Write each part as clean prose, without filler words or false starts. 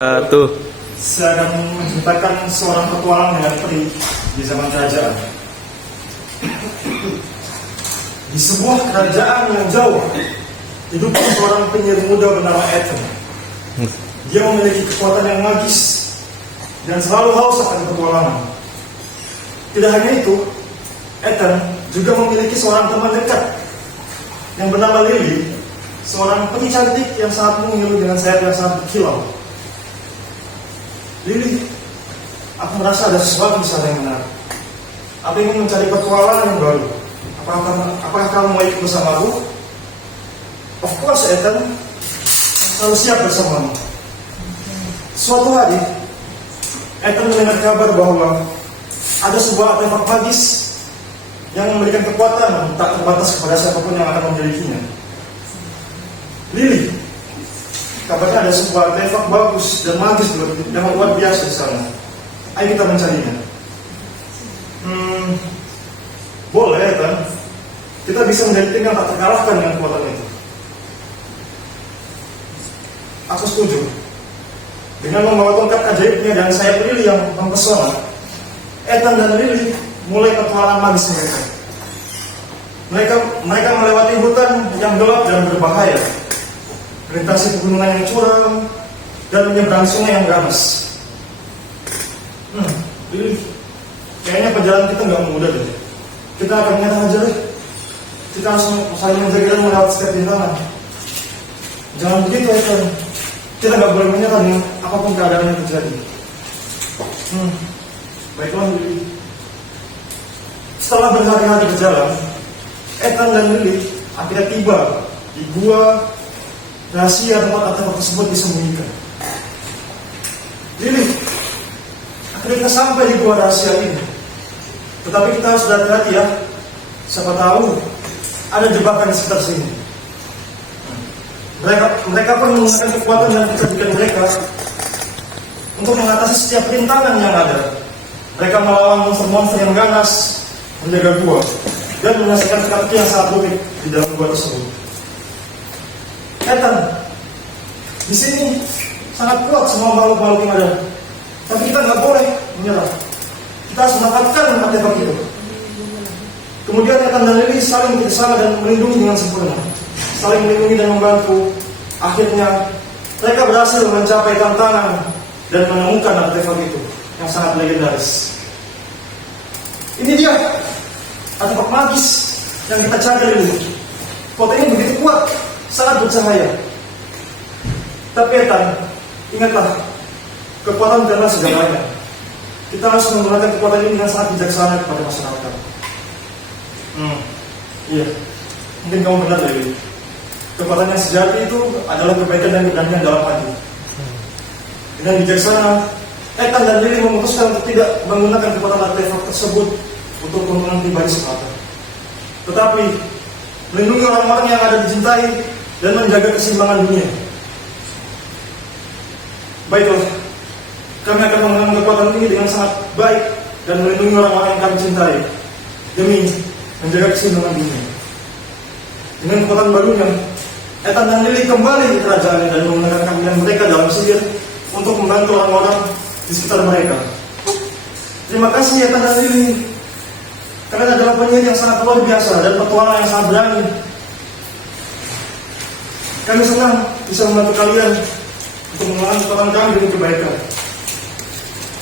Tuh. Saya akan menceritakan seorang petualang dengan peri di zaman kerajaan. Di sebuah kerajaan yang jauh, hidup seorang penyihir muda bernama Ethan. Dia memiliki kekuatan yang magis dan selalu haus akan petualangan. Tidak hanya itu, Ethan juga memiliki seorang teman dekat yang bernama Lily, seorang peri cantik yang sangat mungil dengan sayap yang sangat berkilau. Lily, aku merasa ada sesuatu di sana yang menarik. Aku ingin mencari petualangan yang baru. Apakah kamu mau ikut bersamaku? Of course, Ethan. Selalu siap bersamamu. Suatu hari, Ethan mendengar kabar bahwa ada sebuah artefak magis yang memberikan kekuatan tak terbatas kepada siapapun yang akan memilikinya. Lily, kabarnya ada sebuah artefak bagus dan magis dan luar biasa di sana. Ayo kita mencarinya. Boleh kan? Kita bisa menjadi tim yang tak terkalahkan dengan kekuatan itu. Aku setuju. Dengan membawa tongkat ajaibnya dan sayap Lily yang mempesona, Ethan dan Lily mulai petualangan magis mereka. Mereka melewati hutan yang gelap dan berbahaya, melintasi pegunungan yang curam, dan menyeberang sungai yang ganas. Lily, kayaknya perjalanan kita nggak mudah deh. Kita akan nyata aja deh. Kita harus saling menjaga dan melewati setiap rintangan. Jangan begitu, Ethan. Kita nggak boleh menyerah dengan apapun keadaan yang terjadi. Baiklah, Lily. Setelah berhari-hari berjalan, Ethan dan Lily akhirnya tiba di gua rahasia tempat artefak tersebut disembunyikan. Lily, akhirnya kita sampai di gua rahasia ini. Tetapi kita harus hati-hati ya. Siapa tahu ada jebakan di sekitar sini. Mereka pun menggunakan kekuatan dan kecerdikan mereka untuk mengatasi setiap rintangan yang ada. Mereka melawan monster-monster yang ganas, menjaga gua, dan menyelesaikan teka-teki yang sangat rumit di dalam gua tersebut. Ethan, di sini sangat kuat semua makhluk-makhluk yang ada, tapi kita nggak boleh menyerah. Kita harus mendapatkan artefak itu. Kemudian Ethan dan Lily saling bersama dan melindungi dengan sempurna, saling melindungi dan membantu. Akhirnya mereka berhasil mencapai tantangan dan menemukan artefak itu yang sangat legendaris. Ini dia artefak magis yang kita cari dulu. Foto ini begitu kuat, sangat bercahaya. Tapi Ethan, ingatlah, kekuatan bukanlah segalanya. Kita harus menggunakan kekuatan ini dengan sangat bijaksana kepada masyarakat. Iya, mungkin kamu benar Lily. Kekuatan yang sejati itu adalah kebaikan dan keberanian dalam hati. Dengan bijaksana, Ethan dan Lily memutuskan untuk tidak menggunakan kekuatan artefak tersebut untuk keuntungan pribadi semata, tetapi melindungi orang-orang yang ada dicintai dan menjaga keseimbangan dunia. Baiklah, kami akan menggunakan kekuatan ini dengan sangat baik dan melindungi orang-orang yang kami cintai demi menjaga keseimbangan dunia. Dengan kekuatan barunya, Ethan dan Lily kembali ke kerajaannya dan menggunakan kemampuan mereka dalam sihir untuk membantu orang-orang di sekitar mereka. Terima kasih Ethan dan Lily. Kalian adalah penyihir yang sangat luar biasa dan petualang yang sangat berani. Kami senang bisa membantu kalian untuk menggunakan kekuatan kami demi kebaikan.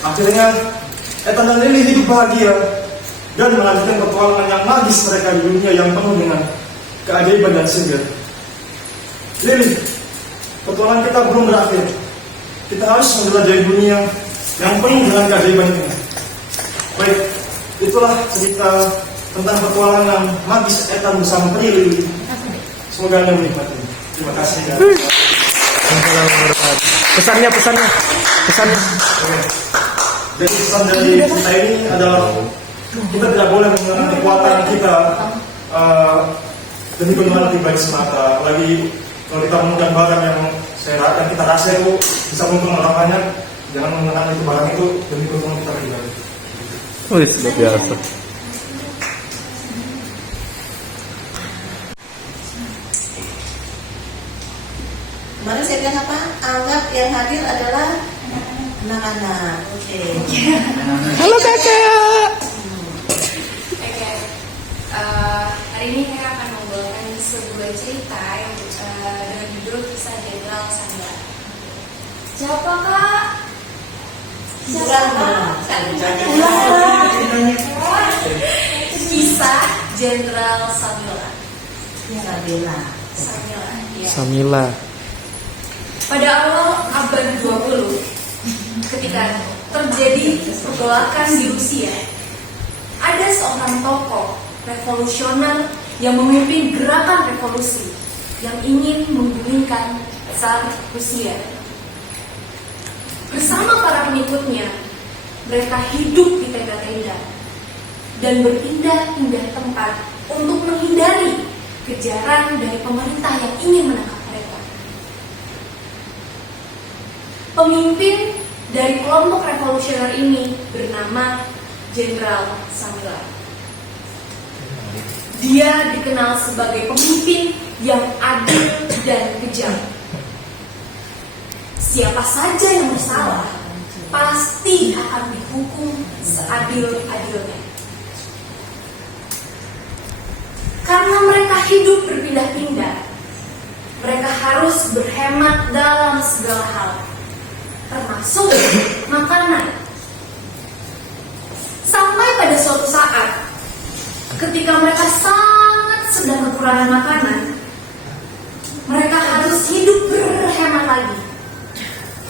Akhirnya Ethan dan Lily hidup bahagia dan melanjutkan petualangan yang magis mereka di dunia yang penuh dengan keajaiban dan sihir. Lily, petualangan kita belum berakhir. Kita harus menjelajahi dunia yang penuh dengan keajaiban ini. Baik, itulah cerita tentang petualangan magis Ethan bersama peri Lily. Semoga Anda menikmati. Terima kasih. Pesannya. Jadi pesan dari cerita ini adalah kita tidak boleh menggunakan kekuatan kita demi keuntungan pribadi semata. Apalagi kalau kita menggunakan barang yang kita rasa itu bisa menguntungkan orang banyak, jangan menggunakan itu barang itu demi keuntungan kita pribadi. Oh, itu luar biasa. Kemarin saya bilang apa? Anggap yang hadir adalah Anak-anak, oke. Halo kakak. Oke, hari ini saya akan membawakan sebuah cerita yang dengan judul Kisah Jenderal Samila. Siapa kak? Kisah Jenderal Samila. Ya. Samila. Pada awal abad 20, ketika terjadi pergolakan di Rusia, ada seorang tokoh revolusioner yang memimpin gerakan revolusi yang ingin menggulingkan Tsar Rusia. Bersama para pengikutnya, mereka hidup di tenda-tenda dan berpindah-pindah tempat untuk menghindari kejaran dari pemerintah yang ingin menangkap mereka. Pemimpin dari kelompok revolusioner ini bernama Jenderal Samila. Dia dikenal sebagai pemimpin yang adil dan kejam. Siapa saja yang bersalah pasti akan dihukum seadil-adilnya. Karena mereka hidup berpindah-pindah, mereka harus berhemat dalam segala hal, termasuk makanan. Sampai pada suatu saat, ketika mereka sangat sedang kekurangan makanan, mereka harus hidup berhemat lagi.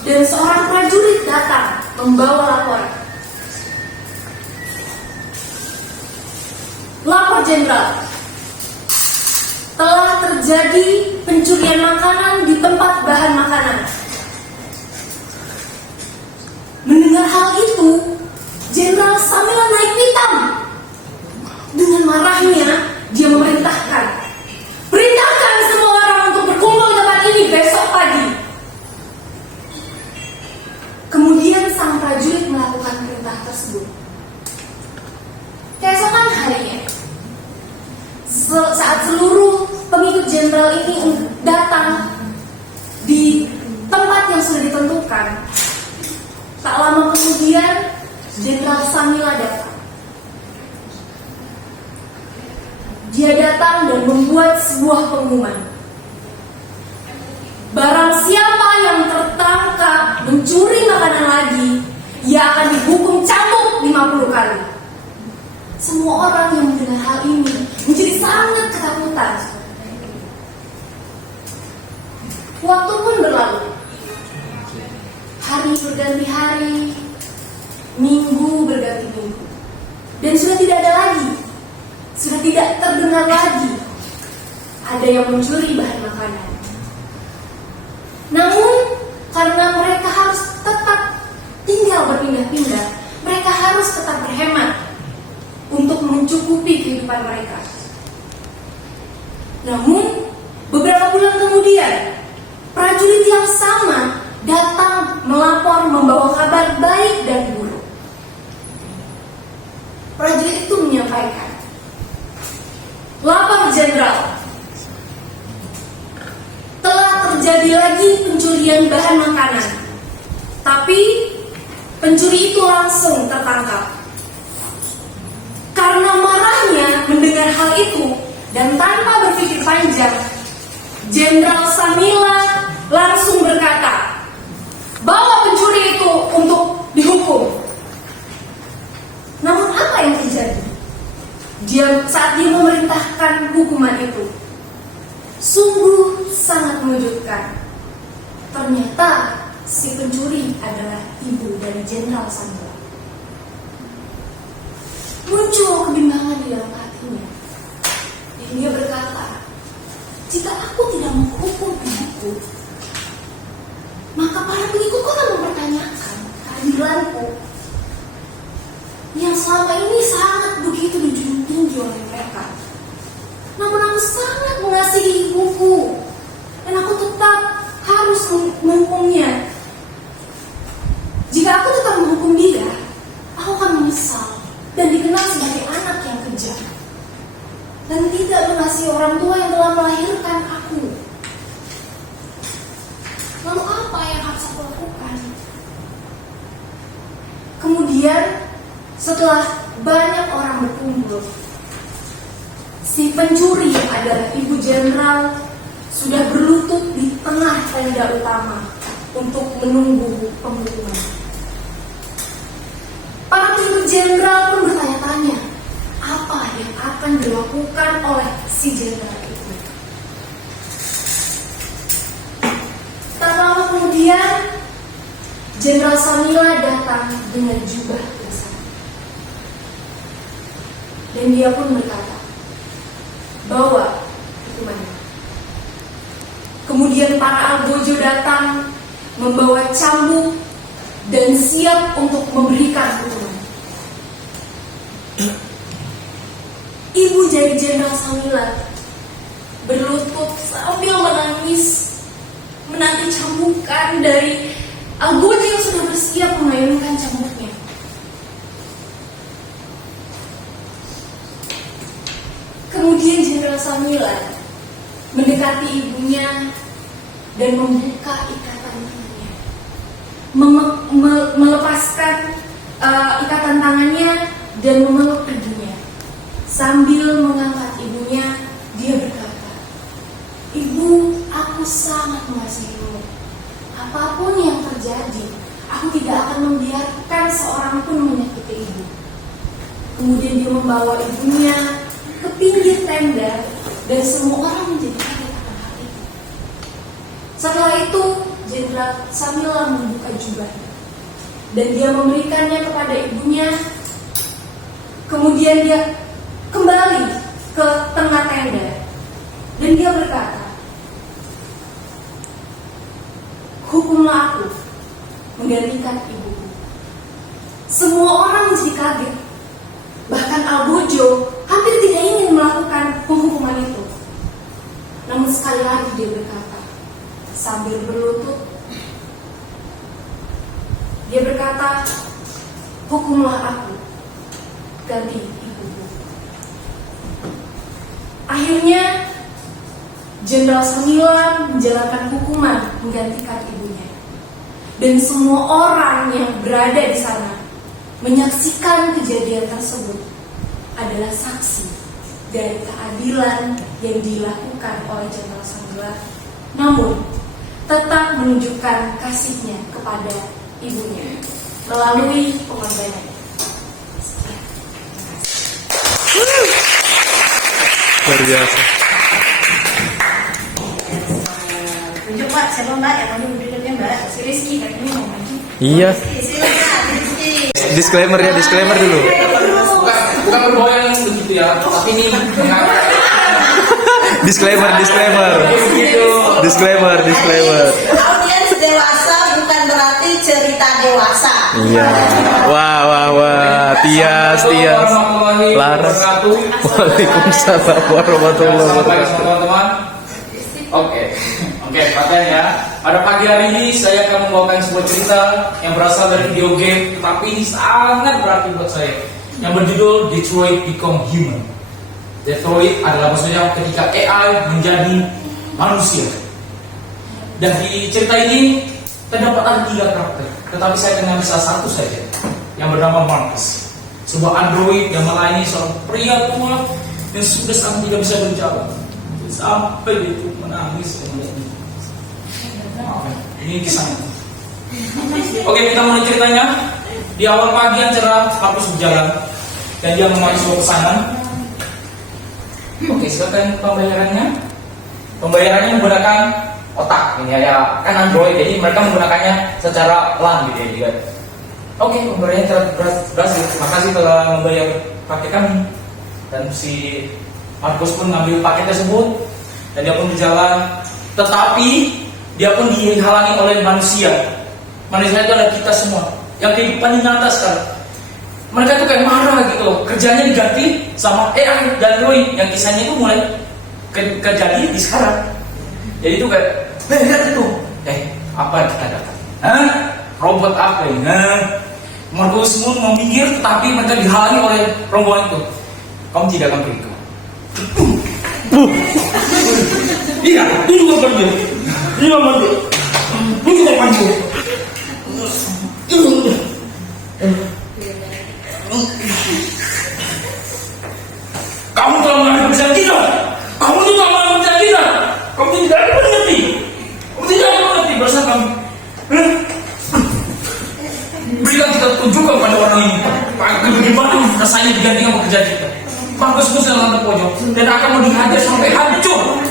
Dan seorang prajurit datang membawa laporan. Lapor Jenderal, telah terjadi pencurian makanan di tempat bahan makanan. Mendengar hal itu, Jenderal Samila naik pitam. Dengan marahnya, dia memerintahkan, perintahkan semua orang untuk berkumpul di tempat ini besok pagi. Kemudian sang prajurit melakukan perintah tersebut. Keesokan harinya, saat seluruh pengikut jenderal ini datang di tempat yang sudah ditentukan, tak lama kemudian Jenderal Samila datang. Dia datang dan membuat sebuah pengumuman. Barang siapa yang tertangkap mencuri makanan lagi, ia akan dihukum cambuk 50 kali. Semua orang yang mendengar hal ini menjadi sangat ketakutan. Waktu pun berlalu. Hari berganti hari, minggu berganti minggu, dan sudah tidak ada lagi, sudah tidak terdengar lagi ada yang mencuri bahan makanan. Namun karena mereka harus tetap tinggal berpindah-pindah, mereka harus tetap berhemat untuk mencukupi kehidupan mereka. Namun beberapa bulan kemudian, prajurit yang sama datang melapor membawa kabar baik dan buruk. Prajurit itu menyampaikan, lapor Jenderal, telah terjadi lagi pencurian bahan makanan, tapi pencuri itu langsung tertangkap. Karena marahnya mendengar hal itu dan tanpa berpikir panjang, Jenderal Samila langsung berkata, bawa pencuri itu untuk dihukum. Namun apa yang terjadi? Saat dia memerintahkan hukuman itu, sungguh sangat mengejutkan. Ternyata si pencuri adalah ibu dari Jenderal Samila. Muncul kebimbangan di dalam hatinya. Dan dia berkata, jika aku tidak menghukum ibuku, maka para pengikutku akan mempertanyakan keadilanku yang selama ini sangat begitu dijunjung tinggi oleh mereka. Namun aku sangat mengasihi ibuku dan aku tetap harus menghukumnya. Jika aku tetap menghukum dia, aku akan menyesal dan dikenal sebagai anak yang kejam dan tidak mengasihi orang tua yang telah melahirkan aku. Lalu apa yang harus aku lakukan? kemudian setelah banyak orang berkumpul, si pencuri yang adalah Ibu Jenderal sudah berlutut di tengah tenda utama untuk menunggu penghukuman. Para Ibu Jenderal pun bertanya-tanya, apa yang akan dilakukan oleh si jenderal itu. Tak lama kemudian, Jenderal Samila datang dengan jubah besar. Dan dia pun berkata, bawa hukumannya. Kemudian para algojo datang membawa cambuk dan siap untuk memberikan hukuman. Ibu dari Jenderal Samila berlutut sambil menangis menanti cambukan dari algojo yang sudah bersiap mengayunkan cambuknya. Kemudian Jenderal Samila mendekati ibunya dan membuka ikatan tangannya, melepaskan ikatan tangannya dan memeluk ibunya. Sambil mengangkat ibunya, dia berkata, "Ibu, aku sangat mengasihimu. Apapun yang terjadi, aku tidak akan membiarkan seorang pun menyakiti ibu." Kemudian dia membawa ibunya ke pinggir tenda dan semua orang menjadi kaget akan hal itu. Setelah itu, Jenderal Samila membuka jubahnya dan dia memberikannya kepada ibunya. Kemudian dia kembali ke tengah tenda dan dia berkata, "Hukumlah aku menggantikan ibuku." Semua orang menjadi kaget. Bahkan algojo hampir tidak ingin melakukan penghukuman itu. Namun sekali lagi dia berkata, sambil berlutut, dia berkata, "Hukumlah aku ganti ibuku." Akhirnya Jenderal Samila menjalankan hukuman menggantikan ibunya. Dan semua orang yang berada di sana menyaksikan kejadian tersebut adalah saksi dari keadilan yang dilakukan oleh Jenderal Samila, namun tetap menunjukkan kasihnya kepada ibunya melalui pengorbanan. Luar biasa. Tunjuk Pak, siapa Mbak yang mau duduknya Mbak? Si Rizky katanya mau maju. Iya. Silakan Rizky. Disclaimer dulu. Bukan berbohong begitu ya, tapi ini Disclaimer. Audiens dewasa bukan berarti cerita dewasa. Iya. Wah. Tias. Laras. Waalaikumsalam warahmatullahi wabarakatuh. teman-teman. Oke, perhatian ya. Pada pagi hari ini saya akan membawakan sebuah cerita yang berasal dari video game, tetapi ini sangat berarti buat saya. Yang berjudul Detroit Become Human. Detroit adalah maksudnya ketika AI menjadi manusia. Dan di cerita ini terdapat ada 3 karakter, tetapi saya akan mengambil salah satu saja, yang bernama Marcus, sebuah android yang melayani seorang pria tua yang sudah sangat tidak bisa berjalan, sampai dia itu menangis melihat ini. Ini kisahnya. Oke, kita mulai ceritanya. Di awal pagi yang cerah, Marcus berjalan dan dia memiliki sebuah pesanan. Oke, silakan pembayarannya. Pembayarannya menggunakan otak ini ya, kan Android, jadi mereka menggunakannya secara pelan gitu ya. Oke, pembayarannya berhasil. Terima kasih telah membayar paket kami. Dan si Marcus pun mengambil paket tersebut dan dia pun berjalan. Tetapi dia pun dihalangi oleh manusia. Manusia itu adalah kita semua yang kehidupan nyata sekarang. Mereka tuh kayak marah gitu loh. Kerjanya diganti sama AI dan Android yang kisahnya itu mulai terjadi di sekarang. Jadi itu kayak, lihat itu. Apa yang kita dapat? Robot apa ini? Marcus pun mau minggir, tetapi mereka dihalangi oleh rombongan itu. Kamu tidak akan pergi ke mana? Iya, ini mau pergi. Ini mau pergi. Ini mau maju.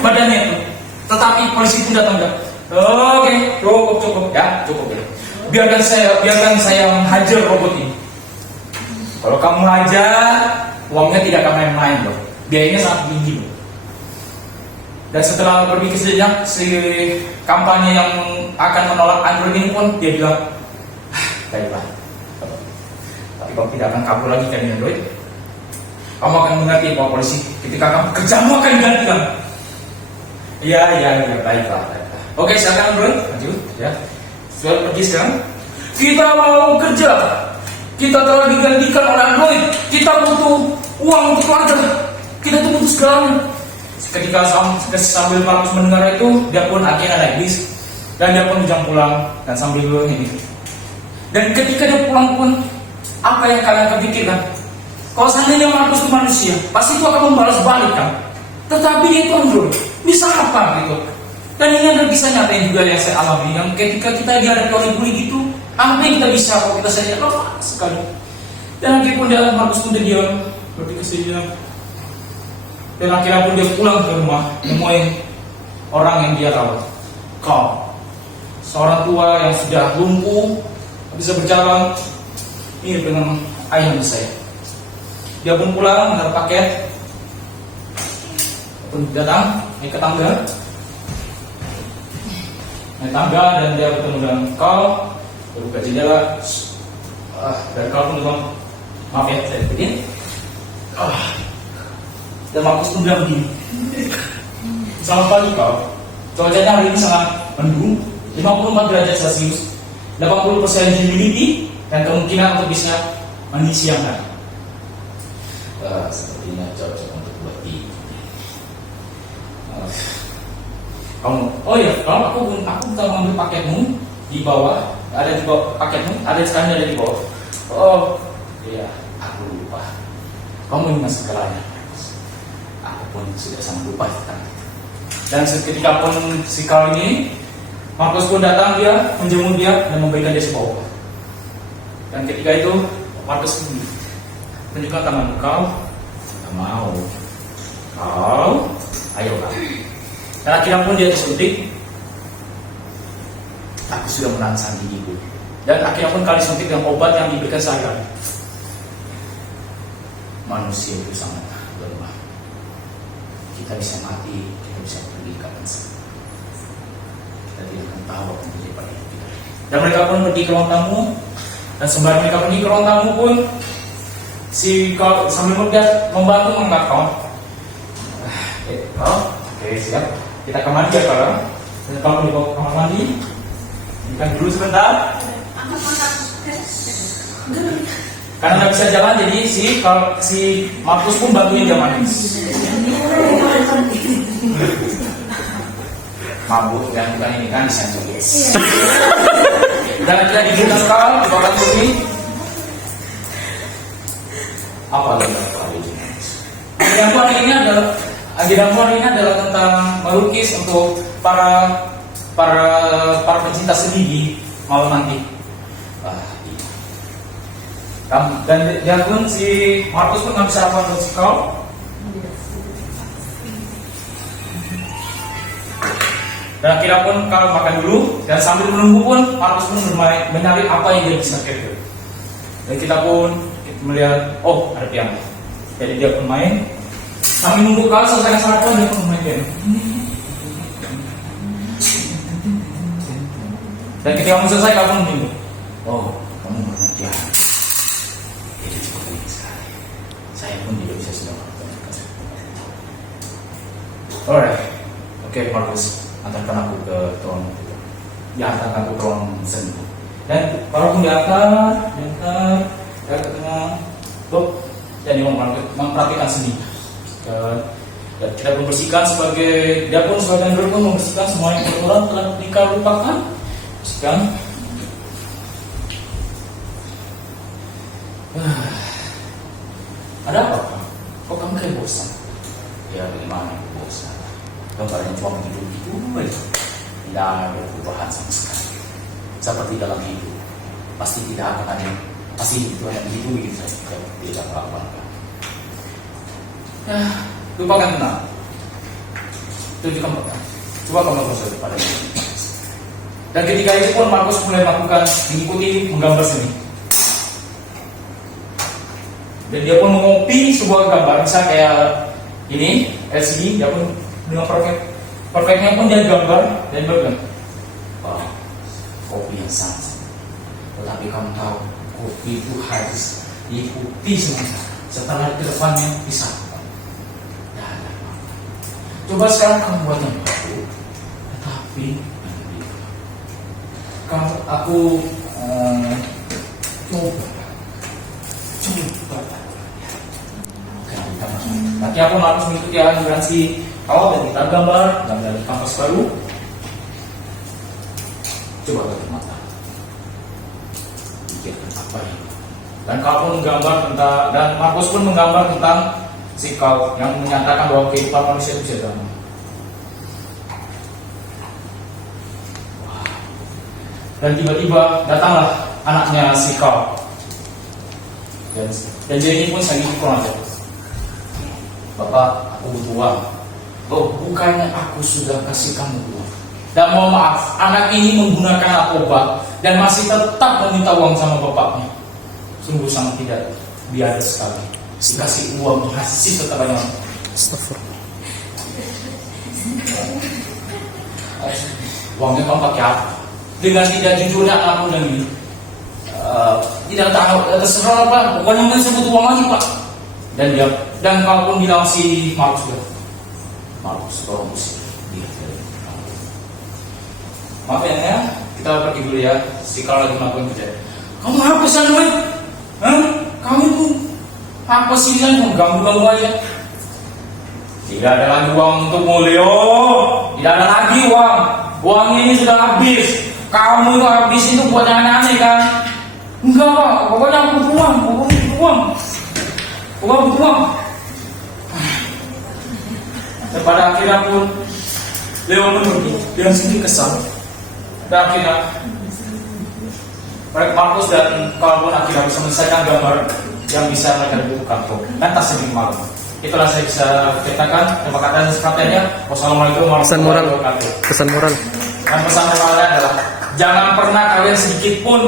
badannya itu. Tetapi polisi pun datang dan oke, cukup ya, cukup ya. Biarkan saya menghajar robot ini. Kalau kamu hajar, uangnya tidak akan main-main loh. Biayanya sangat tinggi loh. Dan setelah berpikir sejenak, si kampanye yang akan menolak Android ini pun dia bilang, baiklah. Tapi kamu tidak akan kabur lagi dari Android. Kamu akan mengerti bahwa polisi ketika kamu kerjamu akan digantikan. Iya, baiklah. Oke, silakan Android, lanjut ya. Sudah pergi sekarang. Kita mau kerja. Kita telah digantikan oleh Android. Kita butuh uang untuk keluarga. Kita tuh butuh segalanya. Ketika sambil Markus mendengar itu, dia pun akhirnya naik bis dan dia pun jangan pulang dan sambil ini. Dan ketika dia pulang pun, apa yang kalian akan pikirkan? Kalau seandainya Markus itu manusia, pasti itu akan membalas balik kan. Tetapi dia itu Android, bisa apa gitu? Dan ini adalah kisah nyata yang juga yang saya alami. Yang ketika kita dihadapi oleh bully gitu, apa yang kita bisa kalau kita saja lemah sekali. Dan akhirnya pun dia Markus pun diam, berpikir saja. Dan akhirnya pun dia pulang ke rumah, nemuin orang yang dia rawat. Kau, seorang tua yang sudah lumpuh, bisa berjalan, mirip dengan ayah saya. Dia pun pulang menaruh paket, pun datang naik ke tangga, dan dia bertemu dengan kau, berbuka jendela. Dan kau pun bilang, maaf ya, saya begini. Dan Markus pun bilang begini, selamat pagi kau. Cuacanya hari ini sangat mendung, 54 derajat Celcius, 80% humidity, dan kemungkinan untuk bisa mandi siang hari. Sepertinya cocok untuk buat tea. Kamu, oh iya, kalau aku bisa mengambil paketmu di bawah, ada di bawah paketmu, ada sekarang ada di bawah. Oh, iya, aku lupa. Kamu ingat segalanya. Aku pun sudah sangat lupa tentang itu. Dan seketika pun si kau ini, Markus pun datang dia, menjemput dia dan memberikan dia sebuah obat. Dan ketika itu Markus tunjukkan tangan kau, tidak mau. Kau, ayo kau. Dan akhirnya pun dia disuntik. Aku sudah merangsang gigiku. Dan akhirnya pun kali suntik dengan obat yang diberikan saya. Manusia itu sangat lemah. Kita bisa mati, kita bisa pergi kapan saja. Kita tidak akan tahu apa yang terjadi pada hidup kita. Dan mereka pun pergi ke ruang tamu. Dan sembari mereka pergi ke ruang tamu pun, si kau sambil membantu mengangkat kau. Oke, siap. Kita ke mandi ya kalau. Dan kalau dibawa ke kamar mandi, ikan dulu sebentar. Karena nggak bisa jalan, jadi si Markus pun bantuin dia mandi. Mabuk yang bukan ini kan disensor. Dan kita diberikan kal, dibawa ini. Apa lagi? Agenda ini adalah tentang melukis untuk para pecinta seni di malam nanti. Dan dia pun si Markus pun nggak bisa apa untuk si kau. Dan akhirnya pun kalau makan dulu dan sambil menunggu pun Markus pun mencari apa yang dia bisa kerja. Dan kita pun melihat, oh ada piano. Jadi dia pun main sambil nunggu kalau selesai sarapan dia pun main piano. Dan ketika kamu selesai kamu menunggu. Oh kamu main piano. Itu cukup baik sekali. Saya pun juga bisa sudah melakukan. Alright, oke Markus, antarkan aku ke ruang itu. Ya, antarkan aku ke ruang seni. Dan kalau pun diantar ke tengah, jadi memperhatikan seni. Dan kita pun bersihkan sebagai dia pun sebagai Android pun membersihkan semua yang kotoran telah dikau lupakan. Bersihkan. Ada apa? Kok kamu kayak bosan? Ya bagaimana aku bosan? Gambarnya cuma begitu-begitu aja. Tidak ada perubahan sama sekali. Seperti dalam hidup, pasti tidak akan ada. Pasti itu hanya begitu saja. Tidak apa-apa. Lupakan tenang. Tunjukkan Bapak. Coba kamu proses pada. Dan ketika itu pun Markus mulai melakukan mengikuti menggambar seni. Dan dia pun mengopi sebuah gambar, misalnya kayak ini LCD, dia pun dengan perfectnya pun dia gambar dan bergambar. Wah, kopi yang sangat. Tetapi kamu tahu, kopi itu harus diikuti semua. Setelah ke depannya bisa. Coba sekarang kamu buat yang baru, tetapi kalau aku coba. Nanti aku harus mengikuti aliransi awal dan kita gambar dari kanvas baru. Coba tutup mata. Pikirkan apa ini. Dan kau pun menggambar tentang, dan Markus pun menggambar tentang sikap yang menyatakan bahwa kehidupan manusia itu bisa damai. Dan tiba-tiba datanglah anaknya sikap. Dan jadi ini pun saya kurang ajar. Bapak, aku butuh uang. Oh, bukannya aku sudah kasih kamu uang. Dan mohon maaf, anak ini menggunakan narkoba dan masih tetap meminta uang sama bapaknya. Sungguh sangat tidak biadab sekali. Dikasih uang, dikasih tetap banyak. Astagfirullah. Uangnya kamu pakai apa? Dengan tidak jujurnya aku dan ini. Tidak tahu, terserah apa. Pokoknya saya butuh uang lagi Pak. Dan kau pun bilang si Markus, tolong usir dia. Maaf ya, kita pergi dulu ya. Si Karl lagi melakukan kerja. Kamu apa sih namanya? Kamu itu apa sih yang mengganggu aja? Tidak ada lagi uang untukmu Leo. Tidak ada lagi uang. Uang ini sudah habis. Kamu itu habis itu buat aneh-aneh kan? Enggak Pak, pokoknya aku butuh uang. Uang butuh uang. Dan pada akhirnya pun Leo menunggu dengan sedikit kesal. Dan akhirnya Markus dan Karl pun akhirnya bisa menyelesaikan gambar yang bisa mereka butuhkan. Dan tak sedikit malam. Itulah saya bisa ceritakan. Terima kasih katanya. Wassalamualaikum warahmatullahi wabarakatuh. Pesan moral. Dan pesan moralnya adalah jangan pernah kalian sedikit pun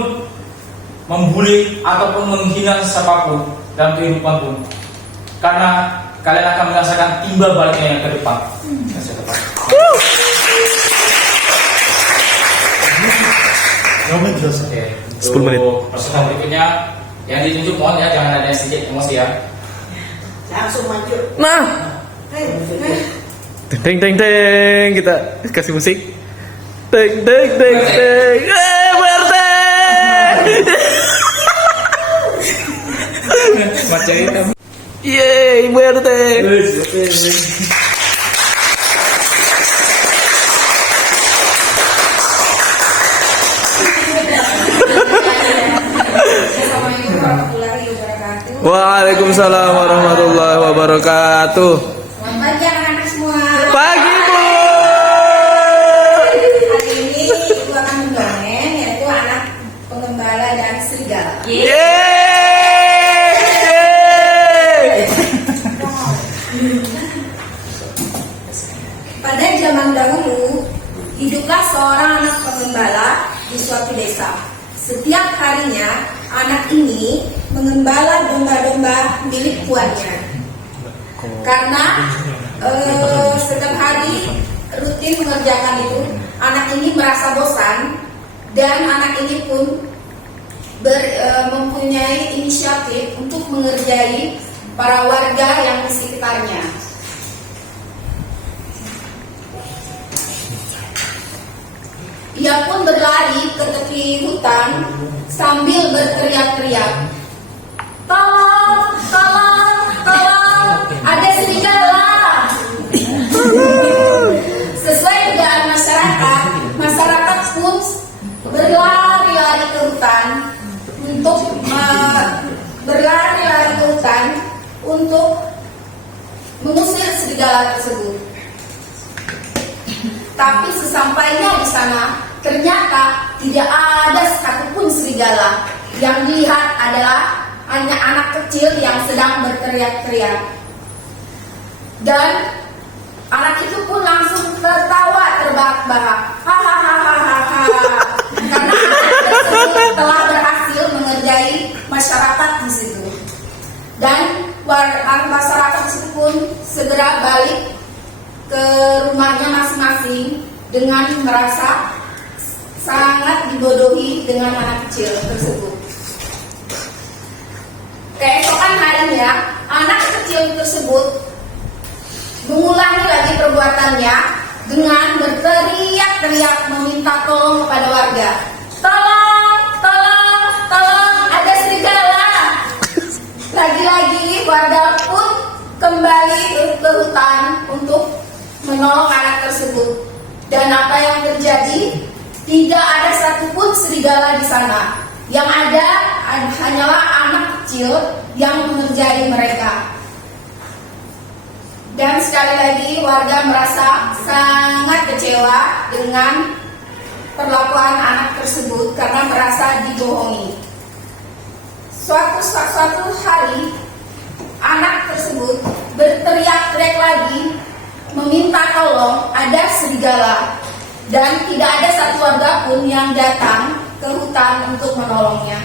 membuli ataupun menghina siapapun dalam kehidupan pun, karena kalian akan merasakan timbal baliknya yang ke depan. Oke, 10 menit. Persoalan berikutnya yang ditunjuk mohon ya, jangan ada yang sedikit emosi ya. Langsung maju. Nah, teng teng teng, kita kasih musik. Teng teng teng teng. BRT. Bacain kami. Yeay, BRT. Assalamualaikum warahmatullahi wabarakatuh. Waalaikumsalam warahmatullahi wabarakatuh. Selamat pagi anak-anak semua. Pagi Bu. Hari ini ibu akan mendongeng yaitu anak pengembala dan serigala. Yeay. Pada zaman dahulu, hiduplah seorang anak pengembala di suatu desa. Setiap harinya, anak ini mengembala domba-domba milik tuannya. Karena setiap hari rutin mengerjakan itu, anak ini merasa bosan dan anak ini pun mempunyai inisiatif untuk mengerjai para warga yang di sekitarnya. Ia pun berlari ke tepi hutan sambil berteriak-teriak, "Tolong, tolong, tolong, ada serigala!" Sesuai dugaan masyarakat pun berlari-lari ke hutan untuk mengusir serigala tersebut. Tapi sesampainya di sana, ternyata tidak ada satupun serigala. Yang dilihat adalah hanya anak kecil yang sedang berteriak-teriak. Dan anak itu pun langsung terbahak-bahak. Hahaha. Karena anak tersebut telah berhasil mengerjai masyarakat di situ. Dan masyarakat itu pun segera balik ke rumahnya masing-masing dengan merasa sangat dibodohi dengan anak kecil tersebut. Keesokan harinya, anak kecil tersebut mengulangi lagi perbuatannya dengan berteriak-teriak meminta tolong kepada warga. Tolong, tolong, tolong, ada serigala. Lagi-lagi warga pun kembali ke hutan untuk menolong anak tersebut. Dan apa yang terjadi? Tidak ada satupun serigala di sana. Yang ada hanyalah anak kecil yang mengerjai mereka. Dan sekali lagi warga merasa sangat kecewa dengan perlakuan anak tersebut karena merasa dibohongi. Suatu hari anak tersebut berteriak-teriak lagi meminta tolong, ada serigala, dan tidak ada satu warga pun yang datang ke hutan untuk menolongnya.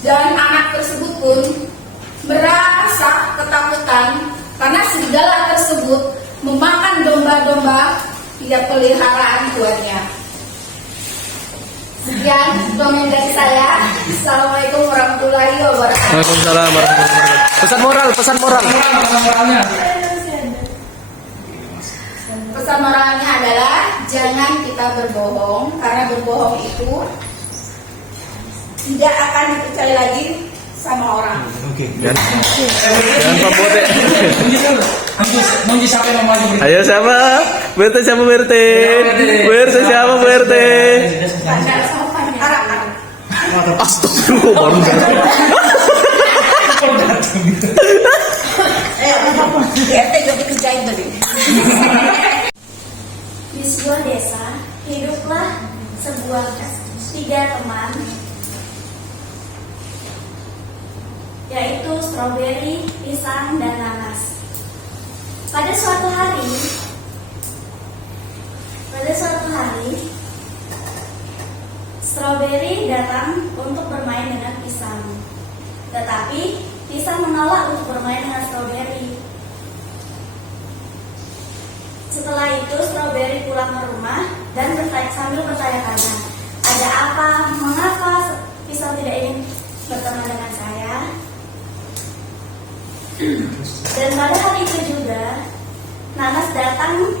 Dan anak tersebut pun merasa ketakutan karena serigala tersebut memakan domba-domba peliharaan tuannya. Sekian komen dari saya. Assalamualaikum warahmatullahi wabarakatuh. Waalaikumsalam warahmatullahi wabarakatuh. Pesan moral. Moralnya. Pesan moralnya adalah jangan kita berbohong, karena berbohong itu tidak akan dipercaya lagi sama orang. Jangan pambote. Nunggu siapa yang mau maju? Ayo siapa? BRT siapa BRT? BRT siapa BRT? Ada sopannya. Astagfirullah baru RT gak dikerjain tadi. Di sebuah desa, hiduplah tiga teman, yaitu stroberi, pisang, dan nanas. Pada suatu hari, stroberi datang untuk bermain dengan pisang, tetapi pisang menolak untuk bermain dengan stroberi. Setelah itu stroberi pulang ke rumah dan sambil bertanya-tanya, ada apa? Mengapa pisang tidak ingin berteman dengan saya? Dan pada hari itu juga nanas datang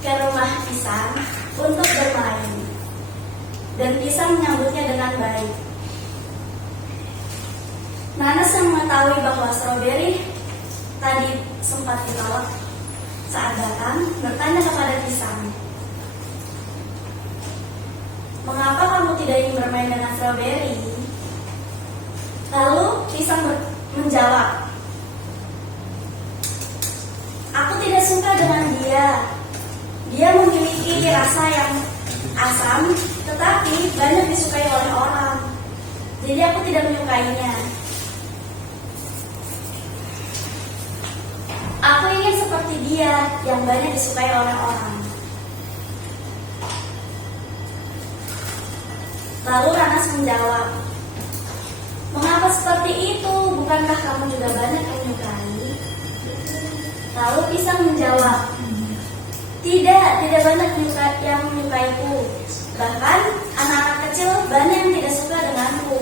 ke rumah pisang untuk bermain, dan pisang menyambutnya dengan baik. Nanas yang mengetahui bahwa stroberi tadi sempat ditolak saat datang, bertanya kepada pisang, mengapa kamu tidak ingin bermain dengan stroberi? Lalu pisang menjawab, aku tidak suka dengan dia. Dia memiliki rasa yang asam, tetapi banyak disukai oleh orang. Jadi aku tidak menyukainya. Aku ingin seperti dia yang banyak disukai oleh orang. Lalu nanas menjawab, mengapa seperti itu? Bukankah kamu juga banyak yang menyukai? Lalu pisang menjawab, tidak banyak yang menyukaiku. Bahkan anak-anak kecil banyak yang tidak suka denganku.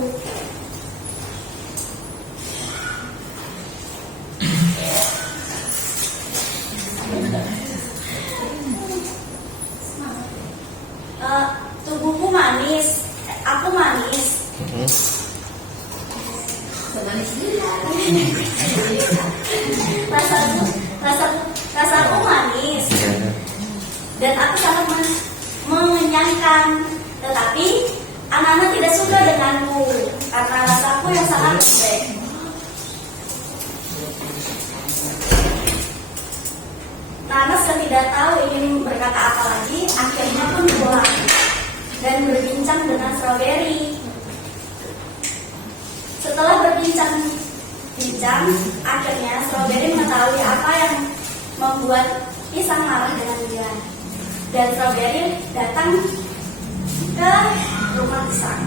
Tubuhku manis, aku manis. Rasaku manis, dan aku sangat mengenyangkan. Tetapi anak-anak tidak suka denganku karena rasaku yang sangat lembek. Nanas yang tidak tahu ingin berkata apa lagi, akhirnya pun pulang dan berbincang dengan stroberi. Setelah berbincang-bincang, akhirnya stroberi mengetahui apa yang membuat pisang marah dengan dia. dan Strawberry datang ke rumah Pisang.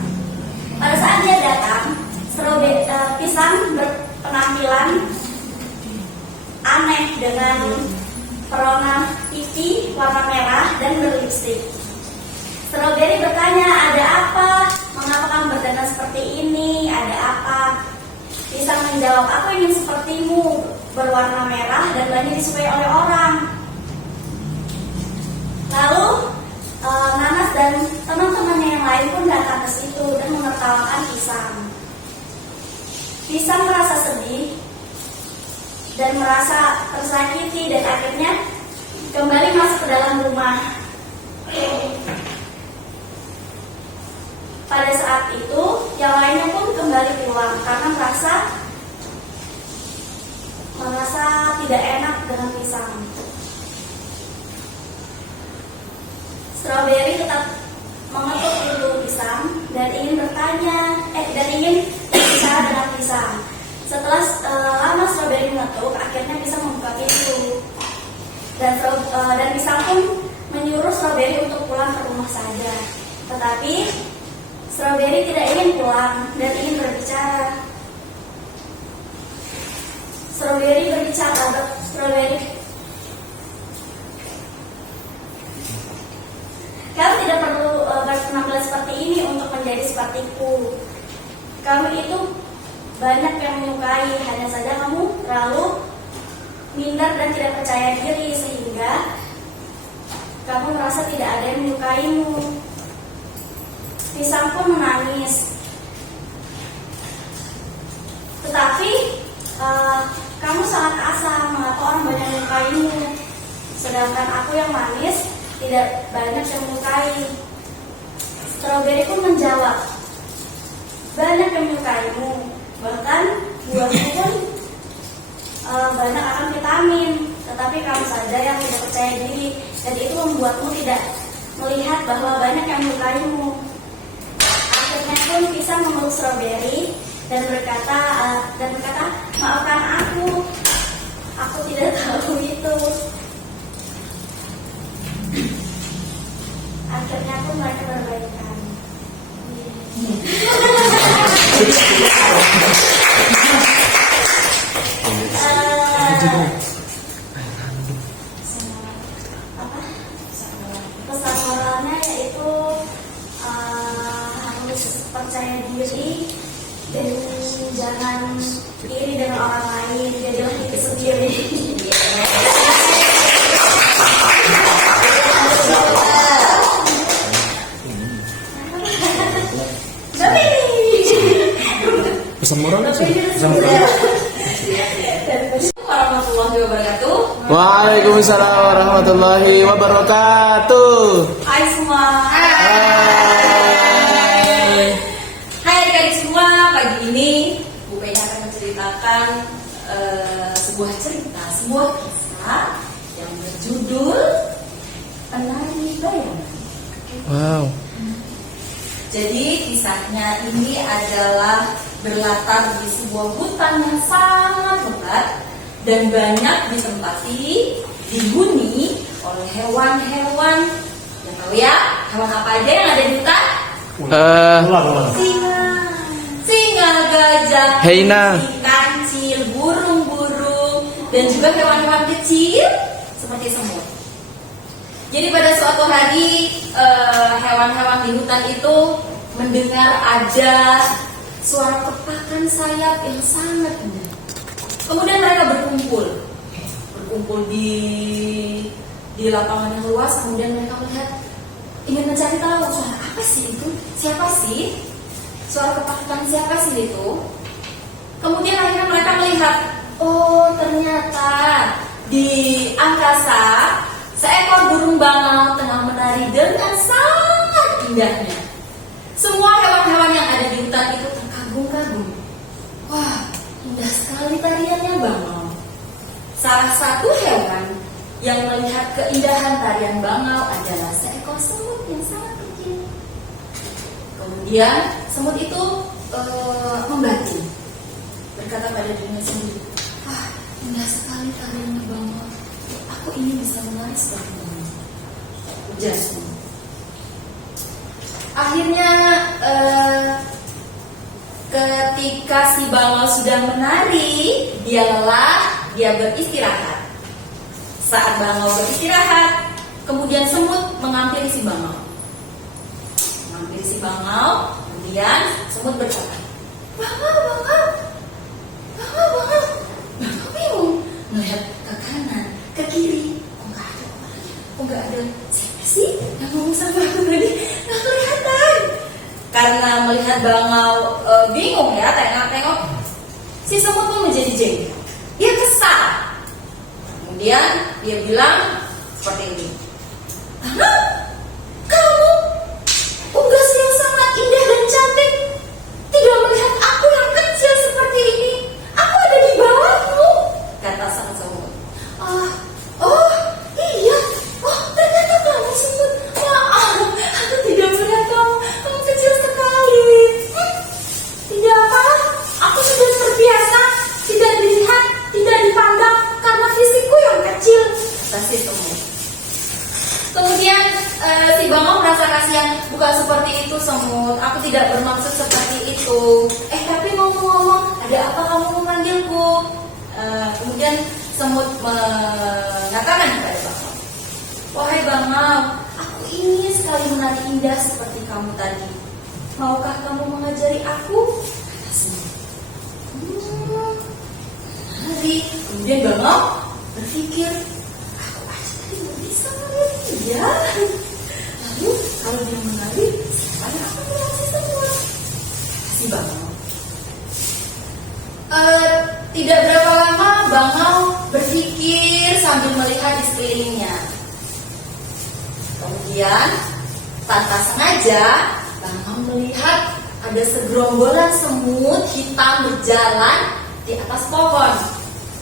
Pada saat dia datang, Pisang berpenampilan aneh dengan perona pipi warna merah dan berlipstik. Strawberry bertanya, ada apa? Mengapa kamu berdandan seperti ini? Ada apa? Pisang menjawab, aku ingin sepertimu, berwarna merah dan banyak disukai oleh orang. Lalu Nanas dan teman-temannya yang lain pun datang ke situ dan menertawakan Pisang. Pisang merasa sedih dan merasa tersakiti dan akhirnya kembali masuk ke dalam rumah. Pada saat itu yang lainnya pun kembali pulang karena merasa tidak enak dengan Pisang. Strawberry tetap mengetuk pintu Pisang dan ingin bicara dengan Pisang. Setelah lama Strawberry mengetuk, akhirnya Pisang membuka pintu. Dan Pisang pun menyuruh Strawberry untuk pulang ke rumah saja. Tetapi Strawberry tidak ingin pulang dan ingin berbicara. Strawberry, kamu tidak perlu berpenampilan seperti ini untuk menjadi sepertiku. Kamu itu banyak yang menyukai, hanya saja kamu terlalu minder dan tidak percaya diri sehingga kamu merasa tidak ada yang menyukaimu. Pisang pun menangis. Tetapi kamu sangat kasar, mengapa orang banyak menyukaimu, sedangkan aku yang manis tidak banyak yang menyukai. Strawberry pun menjawab, banyak yang menyukaimu, bahkan buahmu pun banyak akan vitamin, tetapi kamu saja yang tidak percaya diri dan itu membuatmu tidak melihat bahwa banyak yang menyukaimu. Akhirnya pun Pisang memeluk Strawberry dan berkata, maafkan aku tidak tahu itu. Akhirnya pun mereka berbaikan. Pesan moralnya yaitu harus percaya diri dan jangan iri dengan orang lain, jadilah diri sendiri. Pesan moralnya sih. Warahmatullahi wabarakatuh. Waalaikumsalam warahmatullahi wabarakatuh. Hai semua. Hai adik-adik semua. Pagi ini Bu Penya akan menceritakan sebuah kisah yang berjudul Penari Bayangan. Wow. Jadi kisahnya ini adalah berlatar di sebuah hutan yang sangat lebat dan banyak ditempati, dihuni oleh hewan-hewan. Yang tahu ya, hewan apa aja yang ada di hutan? Singa, gajah, Hyena, kancil, burung-burung, dan juga hewan-hewan kecil seperti semut. Jadi pada suatu hari hewan-hewan di hutan itu mendengar ada suara kepakan sayap yang sangat indah. Kemudian mereka berkumpul di lapangan yang luas. Kemudian mereka melihat, ingin mencari tahu suara apa sih itu, siapa sih, suara kepakan siapa sih itu. Kemudian akhirnya mereka melihat, oh ternyata di angkasa seekor burung bangau tengah menari dengan sangat indahnya. Semua hewan-hewan yang ada di hutan itu terkagum-kagum. Wah, indah sekali tariannya bangau. Salah satu hewan yang melihat keindahan tarian bangau adalah seekor semut yang sangat kecil. Kemudian semut itu membatin, berkata pada dirinya sendiri, wah, indah sekali tariannya bangau. Aku ingin bisa menari seperti bangau. jasmu. Akhirnya ketika si bangau sudah menari, dia lelah, dia beristirahat. Saat bangau beristirahat, kemudian semut menghampiri si bangau. Menghampiri si bangau, kemudian semut berkata, Bangau. Bangau bingung, melihat ke kanan, ke kiri, kok nggak ada siapa sih yang ngomong sama aku tadi? Nggak kelihatan. Karena melihat bangau bingung ya, tengok-tengok, si semut pun menjadi jengkel. Dia kesal. Kemudian dia bilang seperti ini, kamu unggas yang sangat indah dan cantik tidak melihat aku yang kecil seperti ini. Aku ada di bawahmu, kata sang semut. Oh iya, ternyata kamu semut. Maaf, aku tidak melihat kamu kecil sekali. Tidak apa, aku sudah terbiasa tidak dilihat, tidak dipandang karena fisikku yang kecil, kata si semut. Kemudian si bangau merasa kasihan, bukan seperti itu semut, aku tidak bermaksud seperti itu. Tapi ngomong-ngomong, ada apa kamu memanggilku? Kemudian semut mengatakan kepada bangau, wahai bangau, aku ingin sekali menari indah seperti kamu tadi. Maukah kamu mengajari aku? Kata semut. Menari. Kemudian bangau berpikir, aku aja tadi nggak bisa menari dia. Lalu kalau dia menari, siapa yang akan melatih semua? Si bangau. Tidak berapa lama bangau berpikir sambil melihat di sekelilingnya. Kemudian tanpa sengaja bangau melihat ada segerombolan semut hitam berjalan di atas pohon.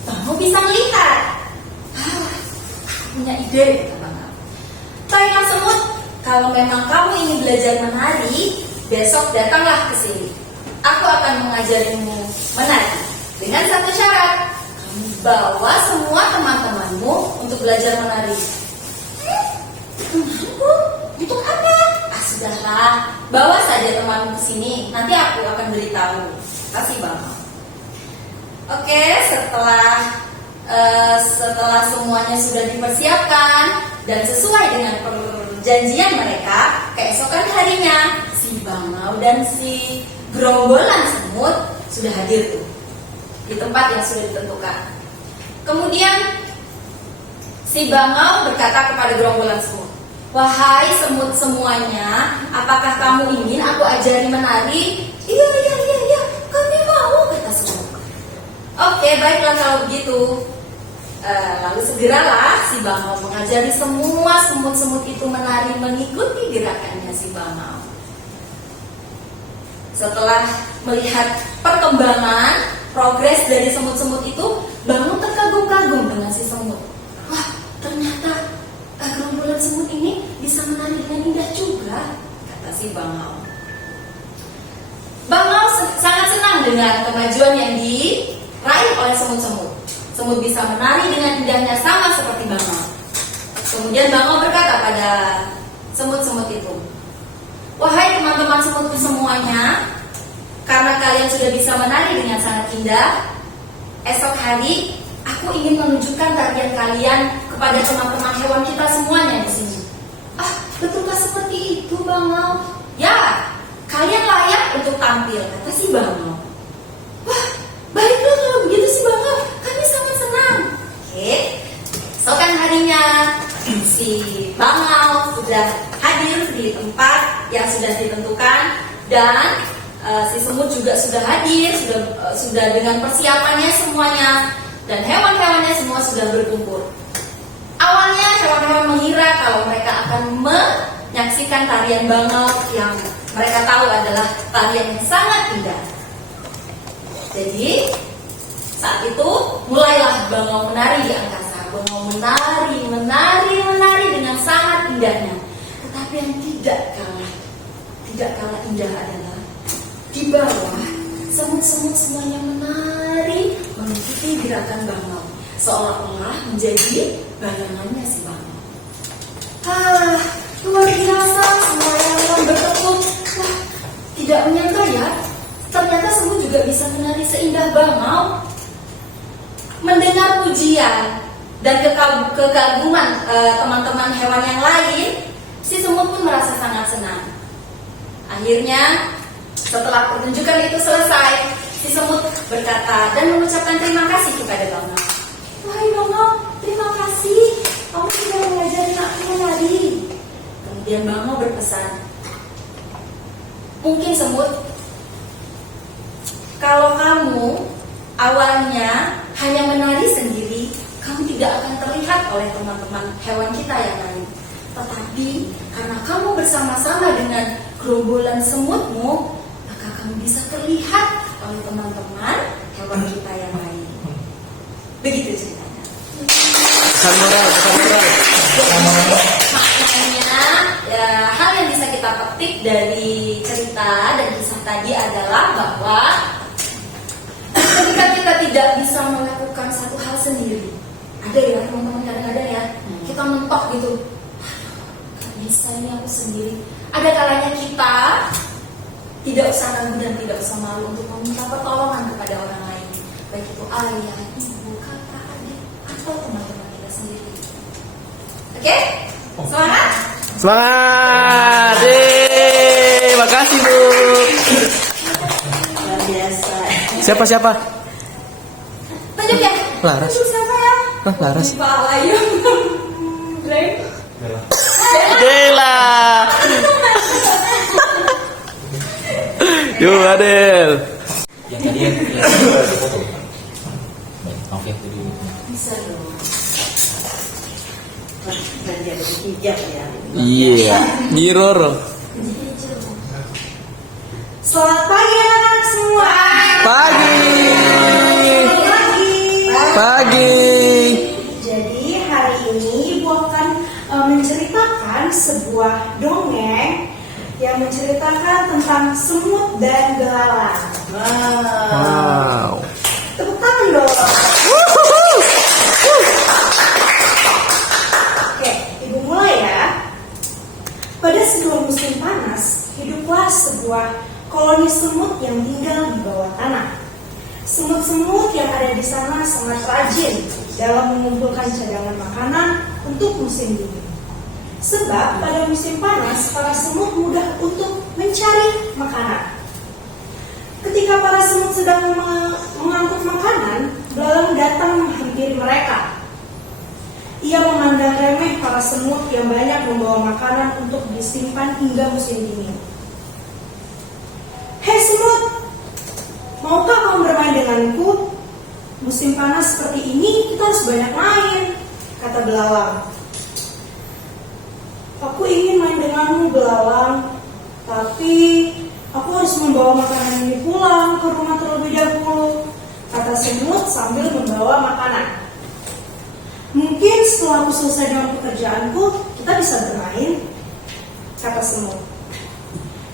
Bangau bisa melihat. Aku punya ide, kata bangau. Baiklah semut, kalau memang kamu ingin belajar menari, besok datanglah ke sini. Aku akan mengajarimu menari dengan satu syarat. Kamu bawa semua teman-temanmu untuk belajar menari. Temanku? Untuk apa? Sudahlah, bawa saja temanmu ke sini. Nanti aku akan beritahu. Kasih bangau. Oke, setelah semuanya sudah dipersiapkan dan sesuai dengan perjanjian mereka, keesokan harinya si bangau dan si gerombolan semut sudah hadir tuh di tempat yang sudah ditentukan. Kemudian si bangau berkata kepada gerombolan semut, wahai semut semuanya, apakah kamu ingin aku ajari menari? Iya, kami mau, kata semut. Oke, baiklah kalau begitu. Lalu segeralah si bangau mengajari semua semut-semut itu menari mengikuti gerakannya si bangau. Setelah melihat perkembangan, progres dari semut-semut itu, bangau terkagum-kagum dengan si semut. Wah, ternyata gerombolan semut ini bisa menari dengan indah juga, kata si bangau. Bangau sangat senang dengan kemajuan yang diraih oleh semut-semut. Semut bisa menari dengan indahnya sama seperti bangau. Kemudian bangau berkata pada semut-semut itu, wahai teman-teman semutku semuanya, karena kalian sudah bisa menari dengan sangat indah, esok hari aku ingin menunjukkan tarian kalian kepada teman-teman hewan kita semuanya di sini. Betulkah seperti itu, bangau? Ya, kalian layak untuk tampil, kata si bangau. Wah, baiklah kalau begitu si bangau, kami sangat senang. Oke, esokan harinya si bangau sudah hadir di tempat yang sudah ditentukan dan si semut juga sudah hadir, sudah dengan persiapannya semuanya, dan hewan-hewannya semua sudah berkumpul. Awalnya hewan-hewan mengira kalau mereka akan menyaksikan tarian bangau yang mereka tahu adalah tarian yang sangat indah. Jadi saat itu mulailah bangau menari di angkasa. Bangau menari dengan sangat indahnya. Tetapi yang tidak kalah indah adalah di bawah, semut-semut semuanya menari mengikuti gerakan bangau, seolah-olah menjadi bayangannya si bangau. Luar biasa, semua yang bertepuk. Wah, tidak menyangka ya, ternyata semut juga bisa menari seindah bangau. Mendengar pujian dan kekaguman teman-teman hewan yang lain, si semut pun merasa sangat senang. Akhirnya, setelah pertunjukan itu selesai, si semut berkata dan mengucapkan terima kasih kepada bangau. Wahai bangau, terima kasih, kamu sudah mengajari aku menari. Kemudian bangau berpesan, mungkin semut, kalau kamu awalnya hanya menari sendiri, kamu tidak akan terlihat oleh teman-teman hewan kita yang lain. Tetapi karena kamu bersama-sama dengan gerombolan semutmu, maka kamu bisa terlihat oleh teman-teman hewan kita yang lain. Begitu ceritanya. Pesan moral. Maknanya, ya, hal yang bisa kita petik dari cerita dan kisah tadi adalah bahwa ketika kita tidak bisa melakukan satu hal sendiri, ada ya teman-teman kadang-kadang ya, kita mentok gitu, gak bisa ini aku sendiri. Ada kalanya kita tidak usah ragu dan tidak usah malu untuk meminta pertolongan kepada orang lain, baik itu ayah, ibu, kakak, adik, atau teman-teman kita sendiri. Oke? Semangat? Semangat! Makasih Bu. Luar biasa. Siapa? Tunjuk ya? Laras. Tunjuk siapa ya? Laras. Pak Ayu. Greg. Dela. Yuk Adel. Yang tadi yang foto. Oke, jadi Bisa dong. Nanti ada hijab ya. Iya. Mirror. Selamat pagi anak-anak semua. Pagi. Pagi. Jadi hari ini Ibu akan menceritakan sebuah dongeng yang menceritakan tentang semut dan belalang. Wow. Tepuk tangan dong. Oke, Ibu mulai ya. Pada sebelum musim panas, hiduplah sebuah koloni semut yang tinggal di bawah tanah. Semut-semut yang ada di sana sangat rajin dalam mengumpulkan cadangan makanan untuk musim dingin. Sebab pada musim panas, para semut mudah untuk mencari makanan. Ketika para semut sedang mengangkut makanan, belalang datang menghampiri mereka. Ia memandang remeh para semut yang banyak membawa makanan untuk disimpan hingga musim dingin. Hei semut, maukah kamu bermain denganku? Musim panas seperti ini kita harus banyak main, kata belalang. Aku ingin main denganmu belalang, tapi aku harus membawa makanan ini pulang ke rumah terlebih dahulu, kata semut sambil membawa makanan. Mungkin setelah aku selesai dengan pekerjaanku, kita bisa bermain, kata semut.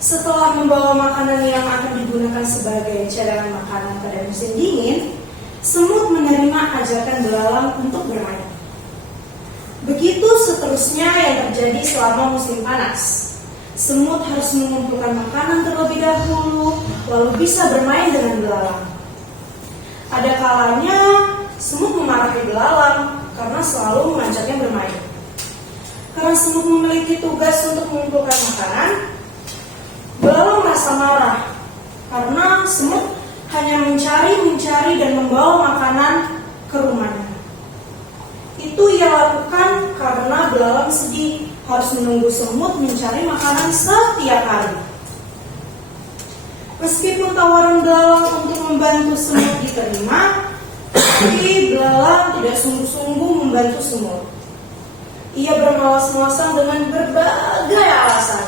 Setelah membawa makanan yang akan digunakan sebagai cadangan makanan pada musim dingin, semut menerima ajakan belalang untuk bermain. Begitu seterusnya yang terjadi selama musim panas. Semut harus mengumpulkan makanan terlebih dahulu, lalu bisa bermain dengan belalang. Ada kalanya semut memarahi belalang karena selalu mengajaknya bermain. Karena semut memiliki tugas untuk mengumpulkan makanan, belalang merasa marah karena semut hanya mencari dan membawa makanan ke rumahnya. Itu ia lakukan karena belalang sedih harus menunggu semut mencari makanan setiap hari. Meskipun tawaran belalang untuk membantu semut diterima, tapi belalang tidak sungguh-sungguh membantu semut. Ia bermalas-malasan dengan berbagai alasan.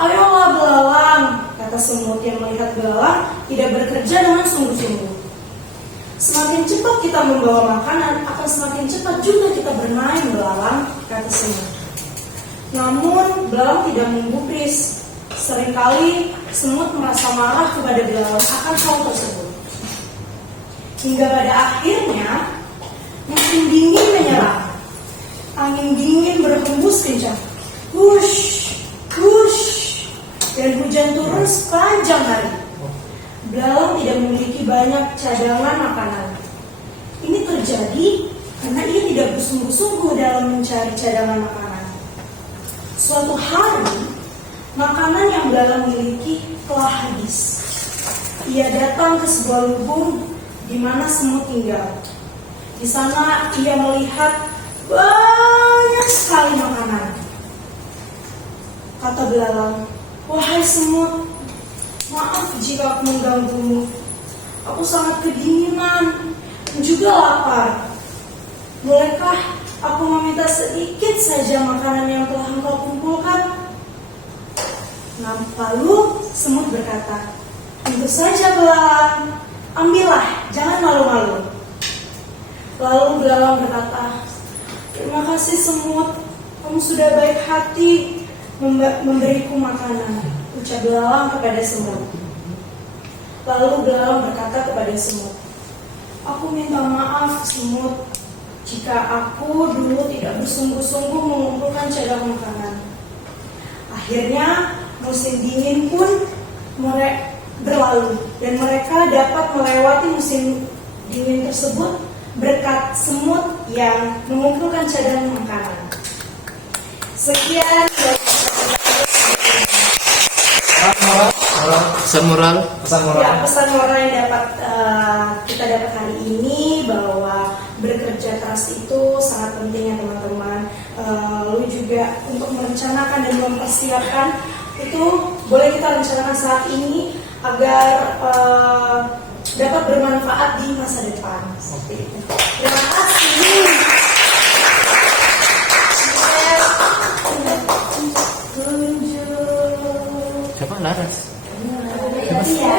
Ayolah belalang, kata semut yang melihat belalang tidak bekerja dengan sungguh-sungguh. Semakin cepat kita membawa makanan, akan semakin cepat juga kita bermain belalang, kata semut. Namun belalang tidak menggubris. Seringkali semut merasa marah kepada belalang akan hal tersebut. Hingga pada akhirnya musim dingin menyerang. Angin dingin berhembus kencang. Hush, hush. Dan hujan turun sepanjang hari. Belalang tidak memiliki banyak cadangan makanan. Ini terjadi karena ia tidak bersungguh-sungguh dalam mencari cadangan makanan. Suatu hari, makanan yang belalang miliki telah habis. Ia datang ke sebuah lubung di mana semut tinggal. Di sana ia melihat banyak sekali makanan. Kata belalang, "Wahai semut, maaf jika aku mengganggumu. Aku sangat kedinginan dan juga lapar. Bolehkah aku meminta sedikit saja makanan yang telah engkau kumpulkan?" Nah, lalu semut berkata, "Tentu saja belalang, ambillah, jangan malu-malu." Lalu belalang berkata, "Terima kasih semut, kamu sudah baik hati memberiku makanan," ucap belalang kepada semut. Lalu belalang berkata kepada semut, "Aku minta maaf semut, jika aku dulu tidak bersungguh-sungguh mengumpulkan cadangan makanan." Akhirnya musim dingin pun berlalu dan mereka dapat melewati musim dingin tersebut berkat semut yang mengumpulkan cadangan makanan. Sekian dari Pesan moral. pesan moral yang dapat kita dapat hari ini, bahwa bekerja keras itu sangat penting ya teman-teman. Lalu juga untuk merencanakan dan mempersiapkan itu boleh kita rencanakan saat ini agar dapat bermanfaat di masa depan. Seperti itu. Terima kasih. Siapa Laras? Iya.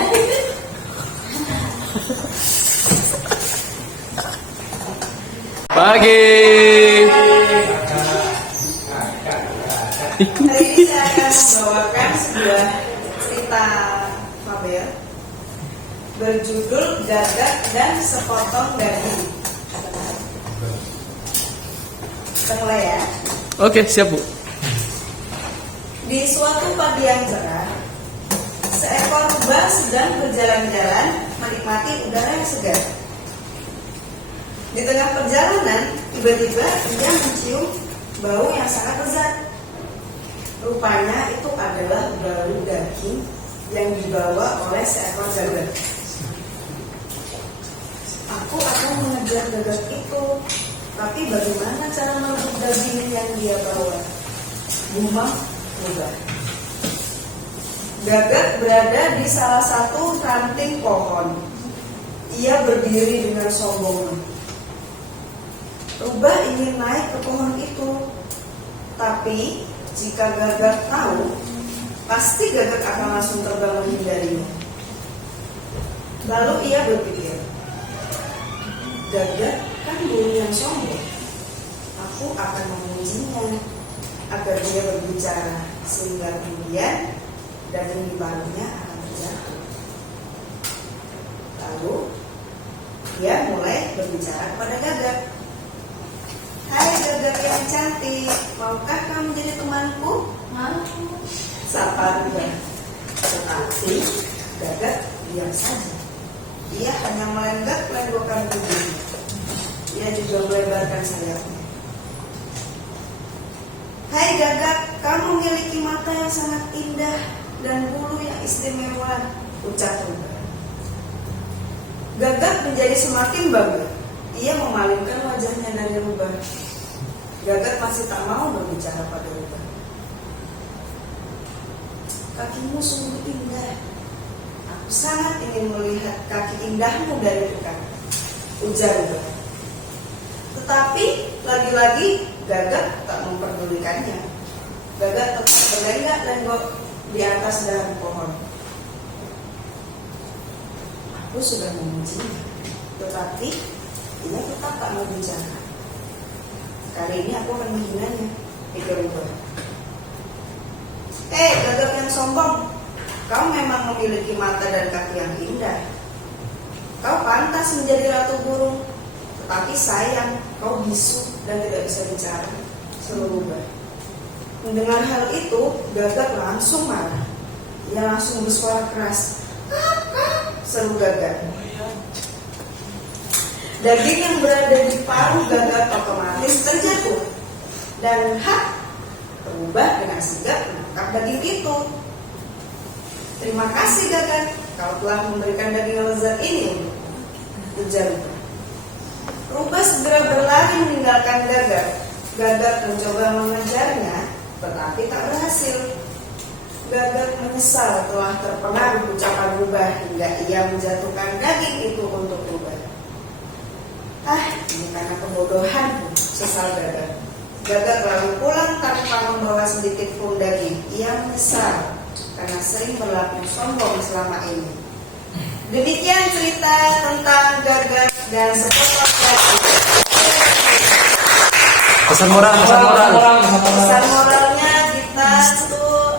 Pagi. Hari ini saya akan membawakan sebuah cerita fabel berjudul Gagak dan Sepotong Daging. Kita mulai ya. Oke, siap Bu. Di suatu pagi yang cerah, seekor rubah sedang berjalan-jalan menikmati udara yang segar. Di tengah perjalanan, tiba-tiba ia mencium bau yang sangat lezat. Rupanya itu adalah bau daging yang dibawa oleh seekor gagak. Aku akan mengejar gagak itu, tapi bagaimana cara merebut daging yang dia bawa? Gumam rubah. Gagak berada di salah satu ranting pohon. Ia berdiri dengan sombong. Rubah ingin naik ke pohon itu, tapi jika gagak tahu, pasti gagak akan langsung terbang menghindarinya. Lalu ia berpikir, gagak kan burung yang sombong. Aku akan mengujinya agar dia berbicara, sehingga kemudian daging di paruhnya akan terjatuh. Lalu dia mulai berbicara kepada gagak. "Hai gagak yang cantik, maukah kamu jadi temanku?" Mau. Sapa rubah. Tetapi gagak diam saja. Ia hanya melenggak-lenggokkan tubuhnya. Ia juga melebarkan sayapnya. "Hai gagak, kamu memiliki mata yang sangat indah dan bulu yang istimewa," ucap rubah. Gagak menjadi semakin bangga. Ia memalingkan wajahnya dari rubah. Gagak masih tak mau berbicara pada rubah. "Kakimu sungguh indah. Aku sangat ingin melihat kaki indahmu dari dekat," ujar rubah. Tetapi lagi-lagi gagak tak memperdulikannya. Gagak tetap berlenggak-lenggok di atas dahan pohon. "Aku sudah memujinya, tetapi dia tetap tak mau bicara. Kali ini aku akan menghinanya," pikir rubah. Gagak yang sombong, kau memang memiliki mata dan kaki yang indah. Kau pantas menjadi ratu burung, tetapi sayang kau bisu dan tidak bisa bicara. suruh rubah. Mendengar hal itu, Gagak langsung marah. Ia langsung bersuara keras. "Kak, kak," seru Gagak. Daging yang berada di paruh Gagak otomatis terjatuh. Dan berubah dengan sigap menangkap daging itu. "Terima kasih Gagak, kau telah memberikan daging yang lezat ini," ujar Rubah. Rubah segera berlari meninggalkan Gagak. Gagak mencoba mengejarnya, tetapi tak berhasil. Gagak menyesal telah terpengaruh ucapan Rubah hingga ia menjatuhkan daging itu untuk Rubah. Ini karena kebodohan, sesal Gagak. Gagak lalu pulang tanpa membawa sedikit pun daging. Ia menyesal karena sering berlaku sombong selama ini. Demikian cerita tentang Gagak dan sepotong daging. Pesan moral. Pesan moralnya kita tuh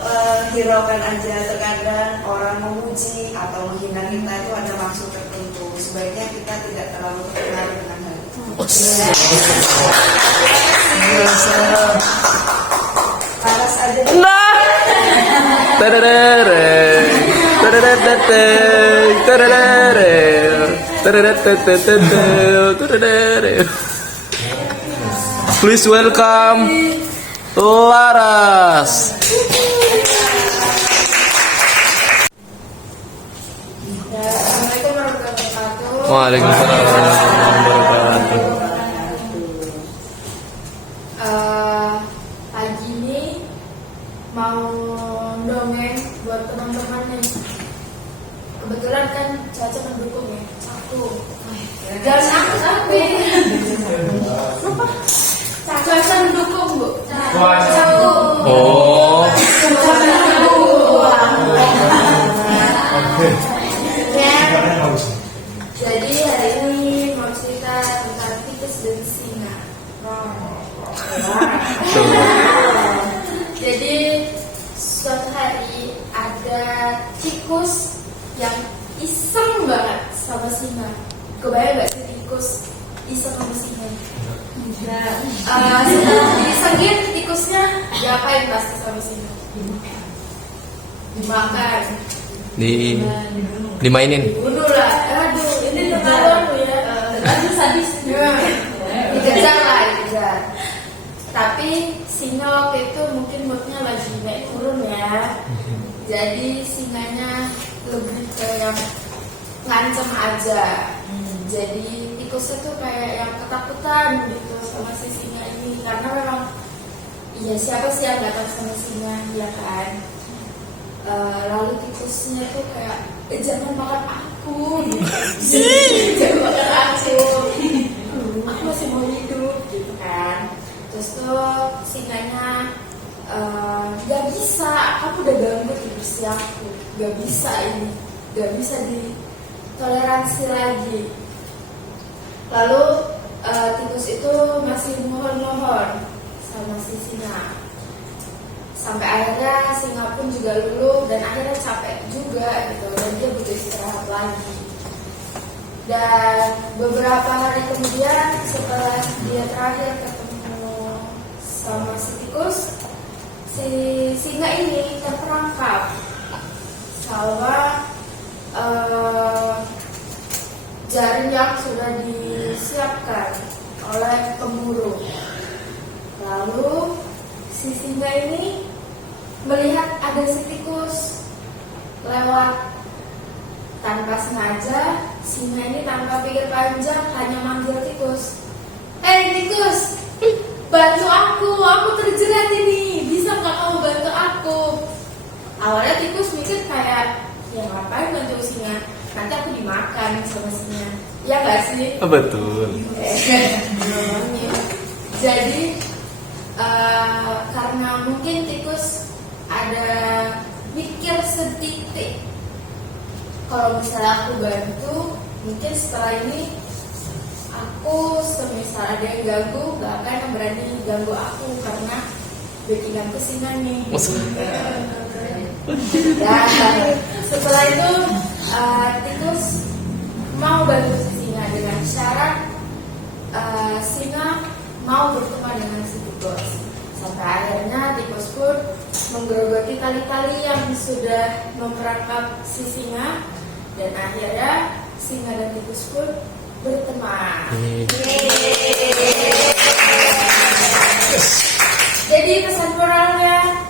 hiraukan aja. Terkadang orang memuji atau menghina kita itu ada maksud tertentu. Sebaiknya kita tidak terlalu terpengaruh dengan hal itu. Paras aja. Nah. Tadadadeng. Tadadadeng. Tadadadeng. Tadadadeng. Tadadadeng. Please welcome Laras. Assalamualaikum warahmatullahi wabarakatuh. Waalaikumsalam warahmatullahi wabarakatuh. Pagi ini mau dongeng buat teman-teman nih. Kebetulan kan cuaca mendukung ya. Jangan aku tapi lupa. Cuaca mendukung Bu. Sabtu. Oh. Jadi hari ini mau cerita tentang tikus dan singa. Jadi suatu hari ada tikus yang iseng banget sama singa. Kebayang gak sih tikus iseng sama singa? Setelah disengit tikusnya diapain pasti sama singa? Dimakan. Dimainin. Bunuh lah. Aduh, ini terlalu ya. Terlalu sadis. Dikejar lah, dikejar. Tapi singa waktu itu mungkin moodnya lagi naik turun ya. Jadi singanya lebih kayak ngancem aja. Jadi tikusnya tuh kayak yang ketakutan gitu sama si singa ini. Karena memang ya siapa sih yang gak takut sama singa, ya kan? Lalu tikusnya tuh kayak jangan makan aku gitu. Jangan makan aku masih mau hidup gitu kan. Terus tuh singanya gak bisa, aku udah ganggu hidup aku, gak bisa ini, gak bisa ditoleransi lagi. Lalu tikus itu masih mohon-mohon sama si singa. Sampai akhirnya singa pun juga luluh dan akhirnya capek juga gitu, dan dia butuh istirahat lagi. Dan beberapa hari kemudian setelah dia terakhir ketemu sama si tikus, si singa ini terperangkap sama jaring yang sudah disiapkan oleh pemburu. Lalu si singa ini melihat ada si tikus lewat. Tanpa sengaja, singa ini tanpa pikir panjang hanya manggil tikus. Tikus, bantu aku terjerat ini, bisa nggak kamu bantu aku? Awalnya tikus mikir kayak, ya ngapain bantu singa, nanti aku dimakan sama singa. Ya nggak sih? Betul. Jadi karena mungkin tikus ada mikir sedikit, kalau misalnya aku bantu, mungkin setelah ini aku semisal ada yang ganggu, gak akan berani ganggu aku karena backinganku singa nih. Dan setelah itu tikus mau bantu si singa dengan syarat singa mau berteman dengan si tikus. Sampai akhirnya tikus pun menggerogoti tali-tali yang sudah memperangkap si singa, dan akhirnya singa dan tikus pun berteman. Jadi pesan moralnya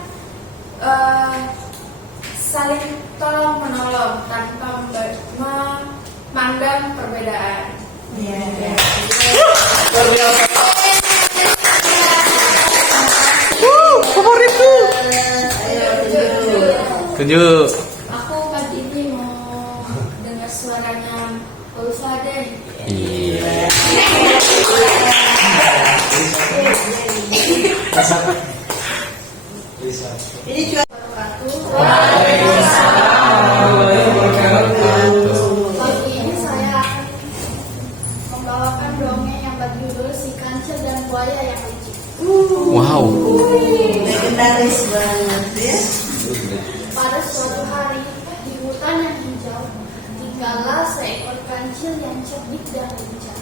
saling tolong menolong tanpa memandang perbedaan. Favoritku. Tunjuk. Aku pagi ini mau dengar suaranya Pausa deh. Iya. Ini juga Pagi ini saya akan membawakan dongeng yang berjudul Si Kancil dan Buaya yang Licik. Wow. legendaris banget ya. Pada suatu hari di hutan yang hijau tinggallah seekor kancil yang cerdik dan lincah.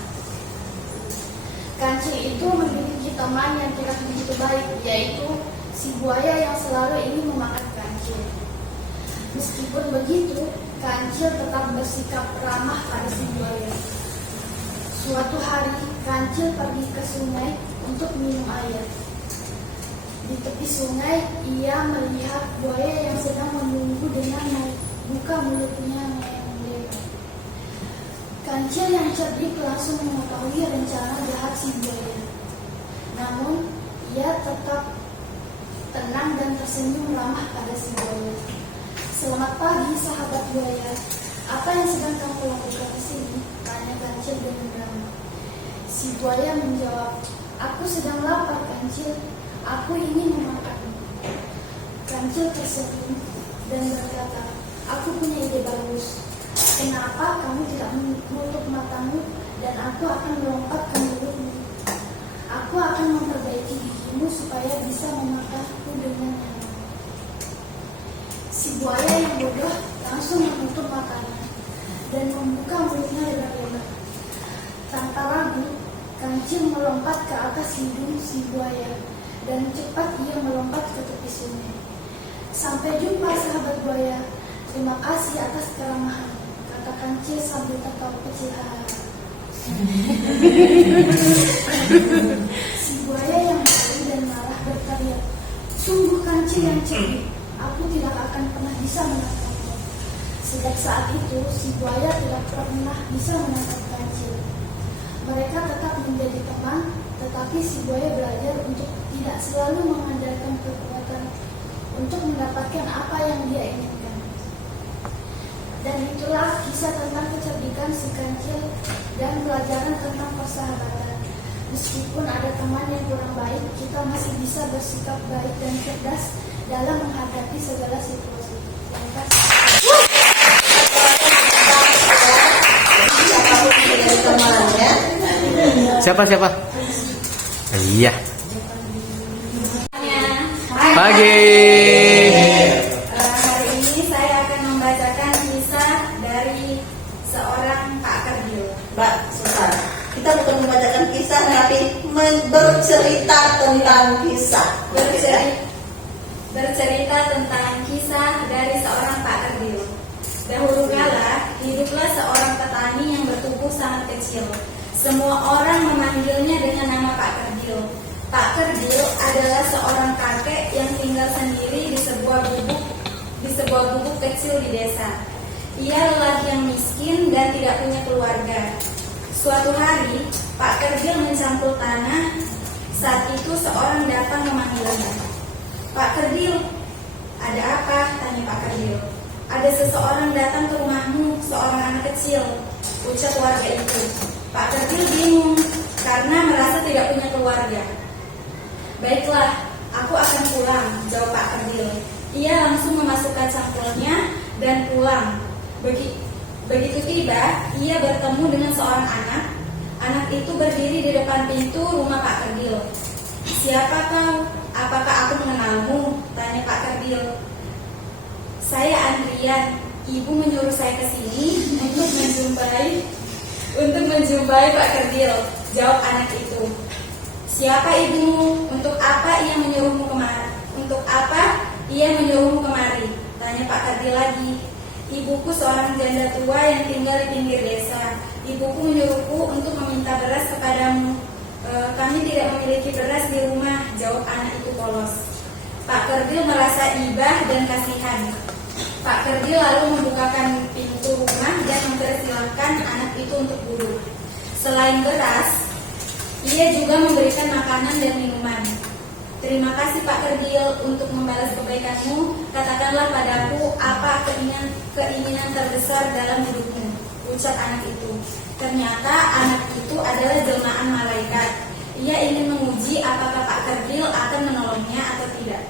Kancil itu memiliki teman yang tidak begitu baik, yaitu si buaya yang selalu ingin memakan kancil. Meskipun begitu, kancil tetap bersikap ramah pada si buaya. Suatu hari, kancil pergi ke sungai untuk minum air. Di tepi sungai, ia melihat buaya yang sedang menunggu dengan membuka mulutnya yang lebar. Kancil yang cerdik langsung mengetahui rencana jahat si buaya. Namun, ia tetap tenang dan tersenyum ramah pada si buaya. Selamat pagi, sahabat buaya. Apa yang sedang kamu lakukan di sini? Tanya Kancil dengan ramah. Si buaya menjawab, aku sedang lapar, Kancil. Aku ingin memakanmu. Kancil tersenyum dan berkata, aku punya ide bagus. Kenapa kamu tidak menutup matamu dan aku akan melompat ke mulutmu? Aku akan memperbaiki gigimu supaya bisa memakanku dengan nyaman. Si buaya yang bodoh langsung menutup matanya dan membuka mulutnya lebar-lebar. Tanpa ragu, Kancil melompat ke atas hidung si buaya dan cepat ia melompat ke tepi sungai. Sampai jumpa, sahabat buaya. Terima kasih atas keramahan, kata Kancil sambil tertawa kecil. Si buaya yang malu dan marah berteriak, sungguh Kancil yang cerdik. Aku tidak akan pernah bisa menangkapmu. Sejak saat itu, si buaya tidak pernah bisa menangkap Kancil. Mereka tetap menjadi teman, tetapi si buaya belajar untuk tidak selalu mengandalkan kekuatan untuk mendapatkan apa yang dia inginkan. Dan itulah kisah tentang kecerdikan si Kancil dan pelajaran tentang persahabatan. Meskipun ada teman yang kurang baik, kita masih bisa bersikap baik dan cerdas dalam menghadapi segala situasi. Terima kasih. Siapa? Iya. Pagi. Hari ini saya akan membacakan kisah dari seorang Pak Kerdil. Mbak, susah. Kita bukan membacakan kisah, tapi bercerita tentang kisah. Bercerita tentang kisah dari seorang Pak Kerdil. Dahulu kala, hiduplah seorang petani yang bertubuh sangat kecil. Semua orang memanggilnya dengan nama Pak Kerdil. Pak Kerdil adalah seorang kakek yang tinggal sendiri di sebuah gubuk kecil di desa. Ia lelaki yang miskin dan tidak punya keluarga. Suatu hari, Pak Kerdil mencampur tanah. Saat itu seorang datang memanggilnya. Pak Kerdil, ada apa? Tanya Pak Kerdil. Ada seseorang datang ke rumahmu, seorang anak kecil, ucap warga itu. Pak Kerdil bingung karena merasa tidak punya keluarga. Baiklah, aku akan pulang, jawab Pak Kerdil. Ia langsung memasukkan cangkulnya dan pulang. Begitu tiba, ia bertemu dengan seorang anak. Anak itu berdiri di depan pintu rumah Pak Kerdil. Siapa kau? Apakah aku mengenalmu? Tanya Pak Kerdil. Saya Andrian. Ibu menyuruh saya ke sini untuk menjumpai Pak Kerdil, jawab anak itu. Siapa ibumu? Untuk apa ia menyuruhmu kemari? Untuk apa ia menyuruhmu kemari? Tanya Pak Kardi lagi. Ibuku seorang janda tua yang tinggal di pinggir desa. Ibuku menyuruhku untuk meminta beras kepadamu. Kami tidak memiliki beras di rumah, jawab anak itu polos. Pak Kerdil merasa ibah dan kasihan. Pak Kerdil lalu membukakan pintu rumah dan mempersilahkan anak itu untuk duduk. Selain beras, ia juga memberikan makanan dan minuman. Terima kasih Pak Kerdil untuk membalas kebaikanmu. Katakanlah padaku apa keinginan terbesar dalam hidupmu, ucap anak itu. Ternyata anak itu adalah jelmaan malaikat. Ia ingin menguji apakah Pak Kerdil akan menolongnya atau tidak.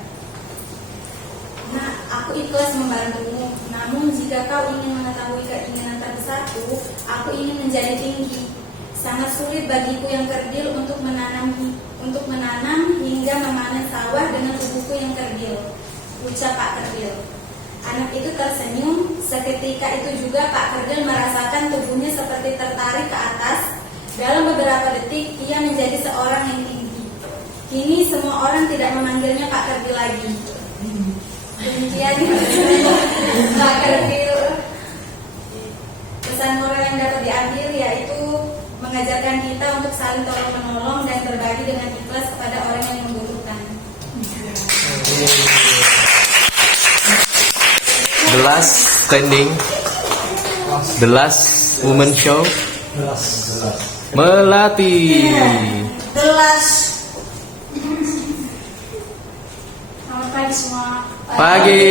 Nah, aku ikhlas membantumu. Namun jika kau ingin mengetahui keinginan terbesarku, aku ingin menjadi tinggi. Sangat sulit bagiku yang kerdil untuk menanam hingga memanen sawah dengan tubuhku yang kerdil, ucap Pak Kerdil. Anak itu tersenyum. Seketika itu juga Pak Kerdil merasakan tubuhnya seperti tertarik ke atas. Dalam beberapa detik ia menjadi seorang yang tinggi. Kini semua orang tidak memanggilnya Pak Kerdil lagi. Demikian Pak Kerdil. Pesan moral yang dapat diambil yaitu mengajarkan kita untuk saling tolong-menolong dan berbagi dengan ikhlas kepada orang yang membutuhkan. The last standing, the last woman show, Melati. Jelas. Selamat pagi semua. Pagi.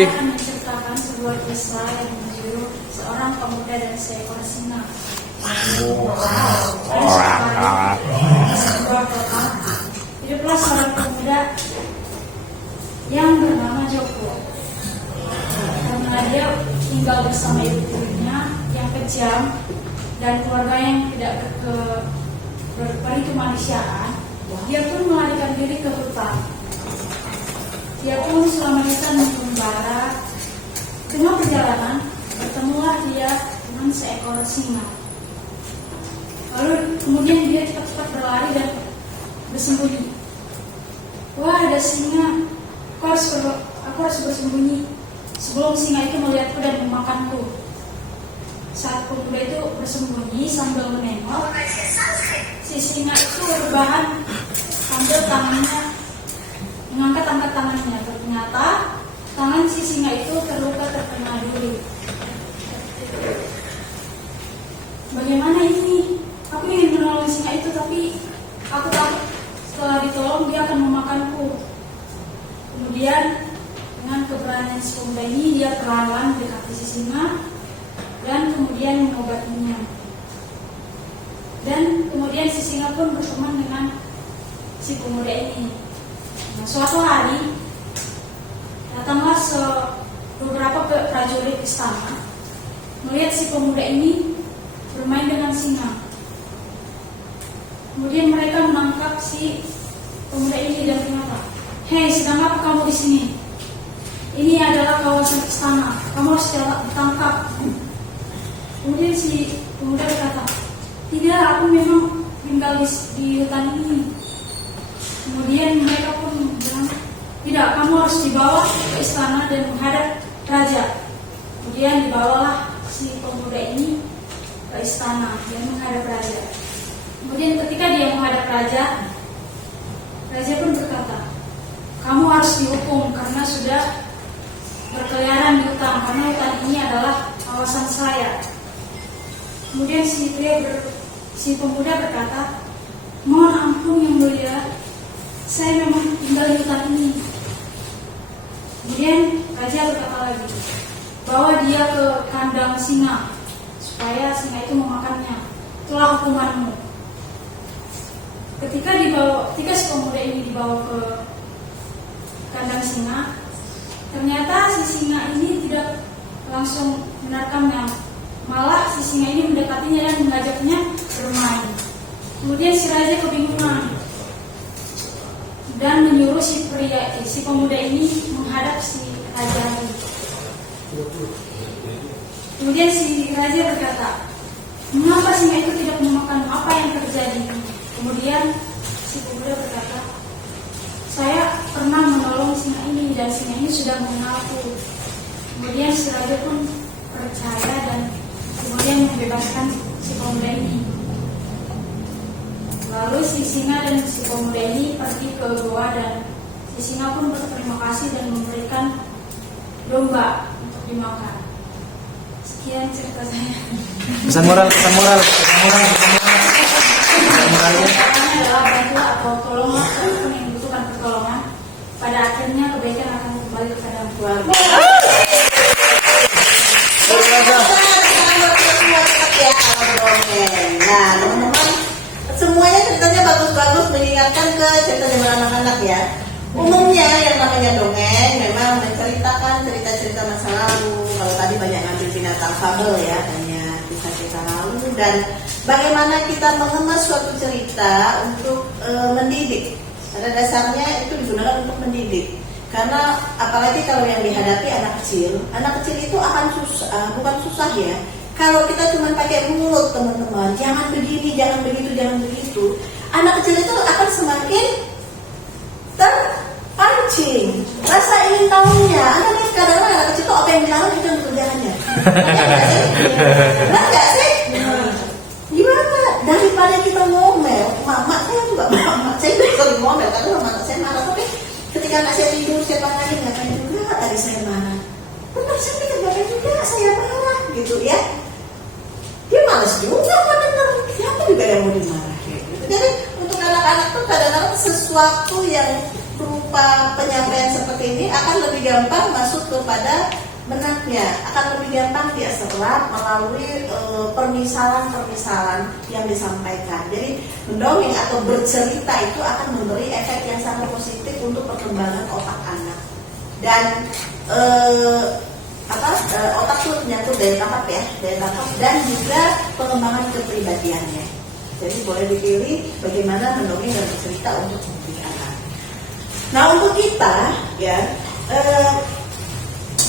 Saya akan menceritakan sebuah kisah yang berjudul Seorang Pemuda dan Seekor Singa. Sebuah kota, hiduplah seorang pemuda yang bernama Joko. Karena dia tinggal bersama ibunya yang kejam dan keluarga yang tidak berperi kemanusiaan, dia pun melarikan diri ke hutan. Dia pun selama itu mengembara. Tengah perjalanan, bertemulah dia dengan seekor singa. Lalu kemudian dia cepat-cepat berlari dan bersembunyi. Wah, ada singa. Aku harus bersembunyi sebelum singa itu melihatku dan memakanku. Saat pemuda itu bersembunyi sambil menengok, si singa itu berbahan sambil tangannya mengangkat tangannya. Ternyata tangan si singa itu terluka terkena duri. Bagaimana ini? Aku ingin menolong singa itu, tapi aku takut setelah ditolong dia akan memakanku. Kemudian dengan keberanian si pemuda ini, dia perlahan mendekati si singa dan kemudian mengobatinya. Dan kemudian si singa pun berteman dengan si pemuda ini. Nah, suatu hari datanglah beberapa prajurit istana melihat si pemuda ini bermain dengan singa. Kemudian mereka menangkap si pemuda ini dan berkata, "Hei, sedang apa kamu di sini? Ini adalah kawasan istana. Kamu harus ditangkap." Kemudian si pemuda berkata, "Tidak, aku memang tinggal di hutan ini." Kemudian mereka pun bilang, "Tidak, kamu harus dibawa ke istana dan menghadap raja." Kemudian dibawalah si pemuda ini ke istana dan menghadap raja. Kemudian ketika dia menghadap raja, raja pun berkata, "Kamu harus dihukum karena sudah berkeliaran di hutan, karena hutan ini adalah kawasan saya." Kemudian si pemuda berkata, "Mohon ampun yang mulia, saya memang tinggal di hutan ini." Kemudian raja berkata lagi, "Bawa dia ke kandang singa supaya singa itu memakannya. Itulah hukumanmu." Ketika si pemuda ini dibawa ke kandang singa, ternyata si singa ini tidak langsung menerkamnya. Malah si singa ini mendekatinya dan mengajaknya bermain. Kemudian si raja kebingungan dan menyuruh si pemuda ini menghadap si raja. Kemudian si raja berkata, "Mengapa singa itu tidak memakan? Apa yang terjadi?" Kemudian si pemuda berkata, saya pernah menolong singa ini dan singa ini sudah mengenalku. Kemudian si raja pun percaya dan kemudian membebaskan si pemuda ini. Lalu si singa dan si pemuda ini pergi ke goa dan si singa pun berterima kasih dan memberikan domba untuk dimakan. Sekian cerita saya. Pesan moral, pesan moral, pesan moral, pesan moral. Moralnya. Caranya adalah bantulah atau tolonglah siapapun yang membutuhkan pertolongan. Pada akhirnya kebaikan akan kembali kepadamu. Nah, teman-teman, semuanya ceritanya bagus-bagus mengingatkan ke cerita zaman anak-anak ya. Umumnya yang namanya dongeng memang menceritakan cerita-cerita masa lalu. Kalau tadi banyak ngambil binatang fabel ya, hanya kisah-kisah lalu, dan bagaimana kita mengemas suatu cerita untuk mendidik. Pada dasarnya itu digunakan untuk mendidik. Karena apalagi kalau yang dihadapi anak kecil itu akan susah, bukan susah ya. Kalau kita cuma pakai mulut teman-teman, jangan begini, jangan begitu, jangan begitu, anak kecil itu akan semakin terpancing rasa ingin tahunya. Kadang-kadang anak kecil itu apa yang dilarang itu yang dikerjakannya. Benar nggak sih? Gimana? Daripada kita ngomel, mama saya juga mama saya juga sering ngomel karena mama saya marah, tapi ketika anak saya tidur saya panggilin, ngapain juga tadi saya marah. Benar, saya pikir ngapain juga saya marah gitu ya. Dia malas juga mendengar, siapa juga yang mau dimarahin gitu. Jadi untuk anak-anak tuh kadang-kadang sesuatu yang berupa penyampaian seperti ini akan lebih gampang masuk kepada benaknya, akan lebih gampang dia serap melalui permisalan-permisalan yang disampaikan. Jadi mendongeng atau bercerita itu akan memberi efek yang sangat positif untuk perkembangan otak anak. Dan otak itu menyangkut daya tangkap ya, daya tangkap dan juga pengembangan kepribadiannya. Jadi boleh dipilih bagaimana mendongeng dan bercerita untuk mendidik anak. Nah untuk kita ya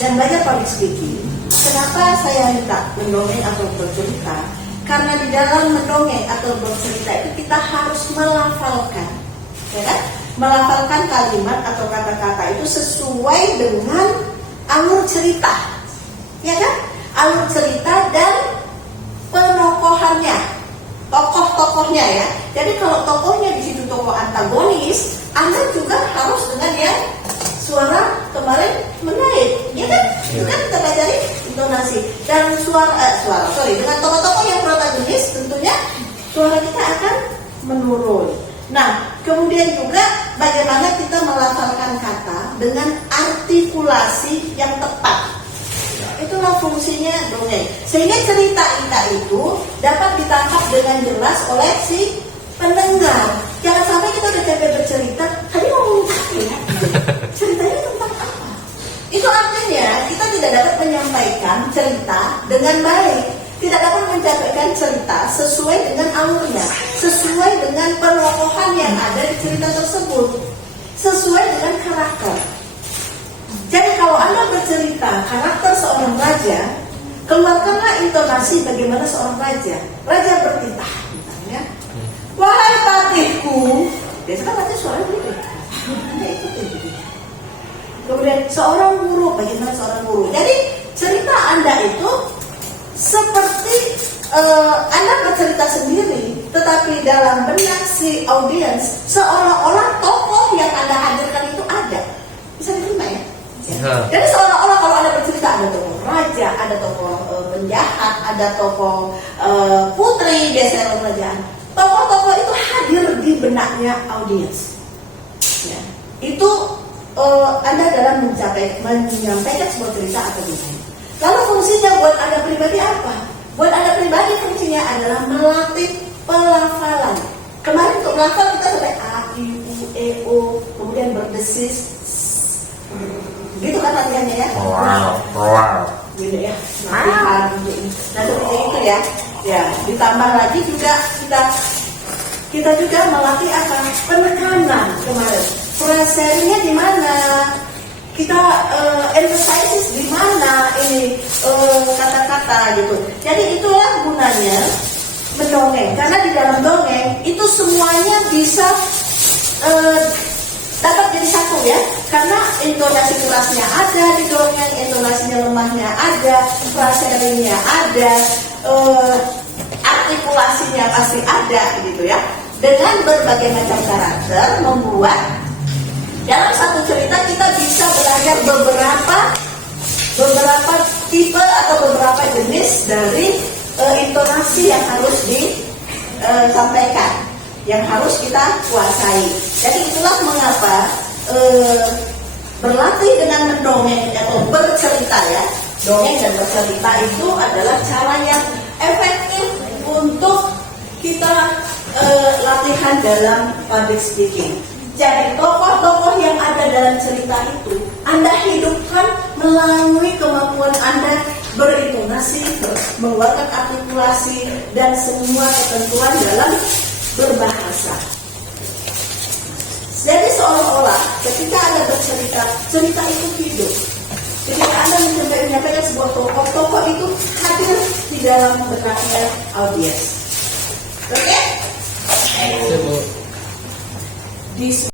dan belajar public speaking, kenapa saya minta mendongeng atau bercerita? Karena di dalam mendongeng atau bercerita itu kita harus melafalkan, ya kan? Melafalkan kalimat atau kata-kata itu sesuai dengan alur cerita, ya kan? Alur cerita dan penokohannya, tokoh-tokohnya ya. Jadi kalau tokohnya di situ tokoh antagonis, Anda juga harus dengan yang suara kemarin menaik, ya kan? Itu kan kita pelajari intonasi dan dengan tokoh-tokoh yang protagonis tentunya suara kita akan menurun. Nah, kemudian juga bagaimana kita melafalkan kata dengan artikulasi yang tepat. Itulah fungsinya dongeng. Sehingga cerita kita itu dapat ditangkap dengan jelas oleh si pendengar. Jangan sampai kita udah capek bercerita, tadi ngomong apa ya? Ceritanya tentang apa? Itu artinya kita tidak dapat menyampaikan cerita dengan baik. Tidak dapat menyampaikan cerita sesuai dengan alurnya, sesuai dengan penokohan yang ada di cerita tersebut, sesuai dengan karakter. Jadi kalau Anda bercerita karakter seorang raja, keluarkanlah intonasi bagaimana seorang raja. Raja bertitah, misalnya, wahai patihku. Biasanya kan patih suaranya begitu. Anda ikutin begitu. Kemudian seorang guru, bagaimana seorang guru. Jadi cerita Anda itu seperti Anda bercerita sendiri, tetapi dalam benak si audiens seolah-olah tokoh yang Anda hadirkan itu ada. Bisa diterima ya? Jadi seolah-olah kalau Anda bercerita ada tokoh raja, ada tokoh penjahat, ada tokoh putri biasanya kerajaan. Tokoh-tokoh itu hadir di benaknya audiens. Ya. Itu Anda dalam menyampaikan sebuah cerita atau desain. Lalu fungsinya buat Anda pribadi apa? Buat Anda pribadi fungsinya adalah melatih pelafalan. Kemarin untuk melafal kita sampai A, I, U, E, O, kemudian berdesis. Gitu kan latihannya ya? Wow. Gitu ya. Nah seperti itu ya. Ya, ditambah lagi juga kita juga melatih apa? Penekanan kemarin. Frasenya di mana? Kita emphasizes di mana ini kata-kata gitu. Jadi itulah gunanya mendongeng, karena di dalam dongeng itu semuanya bisa dapat jadi satu ya, karena intonasi kerasnya ada di dongeng, intonasinya lemahnya ada, fraseringnya ada, artikulasinya pasti ada gitu ya. Dengan berbagai macam karakter membuat dalam satu cerita kita bisa belajar beberapa tipe atau beberapa jenis dari intonasi yang harus disampaikan, yang harus kita kuasai. Jadi itulah mengapa berlatih dengan mendongeng atau bercerita ya, dongeng dan bercerita itu adalah cara yang efektif untuk kita latihan dalam public speaking. Jadi tokoh-tokoh yang ada dalam cerita itu Anda hidupkan melalui kemampuan Anda berintonasi, mengeluarkan artikulasi dan semua ketentuan dalam berbahasa. Jadi seolah-olah ketika Anda bercerita, cerita itu hidup. Ketika Anda menyampaikan sebuah tokoh itu hadir di dalam benaknya audiens. Oke? Di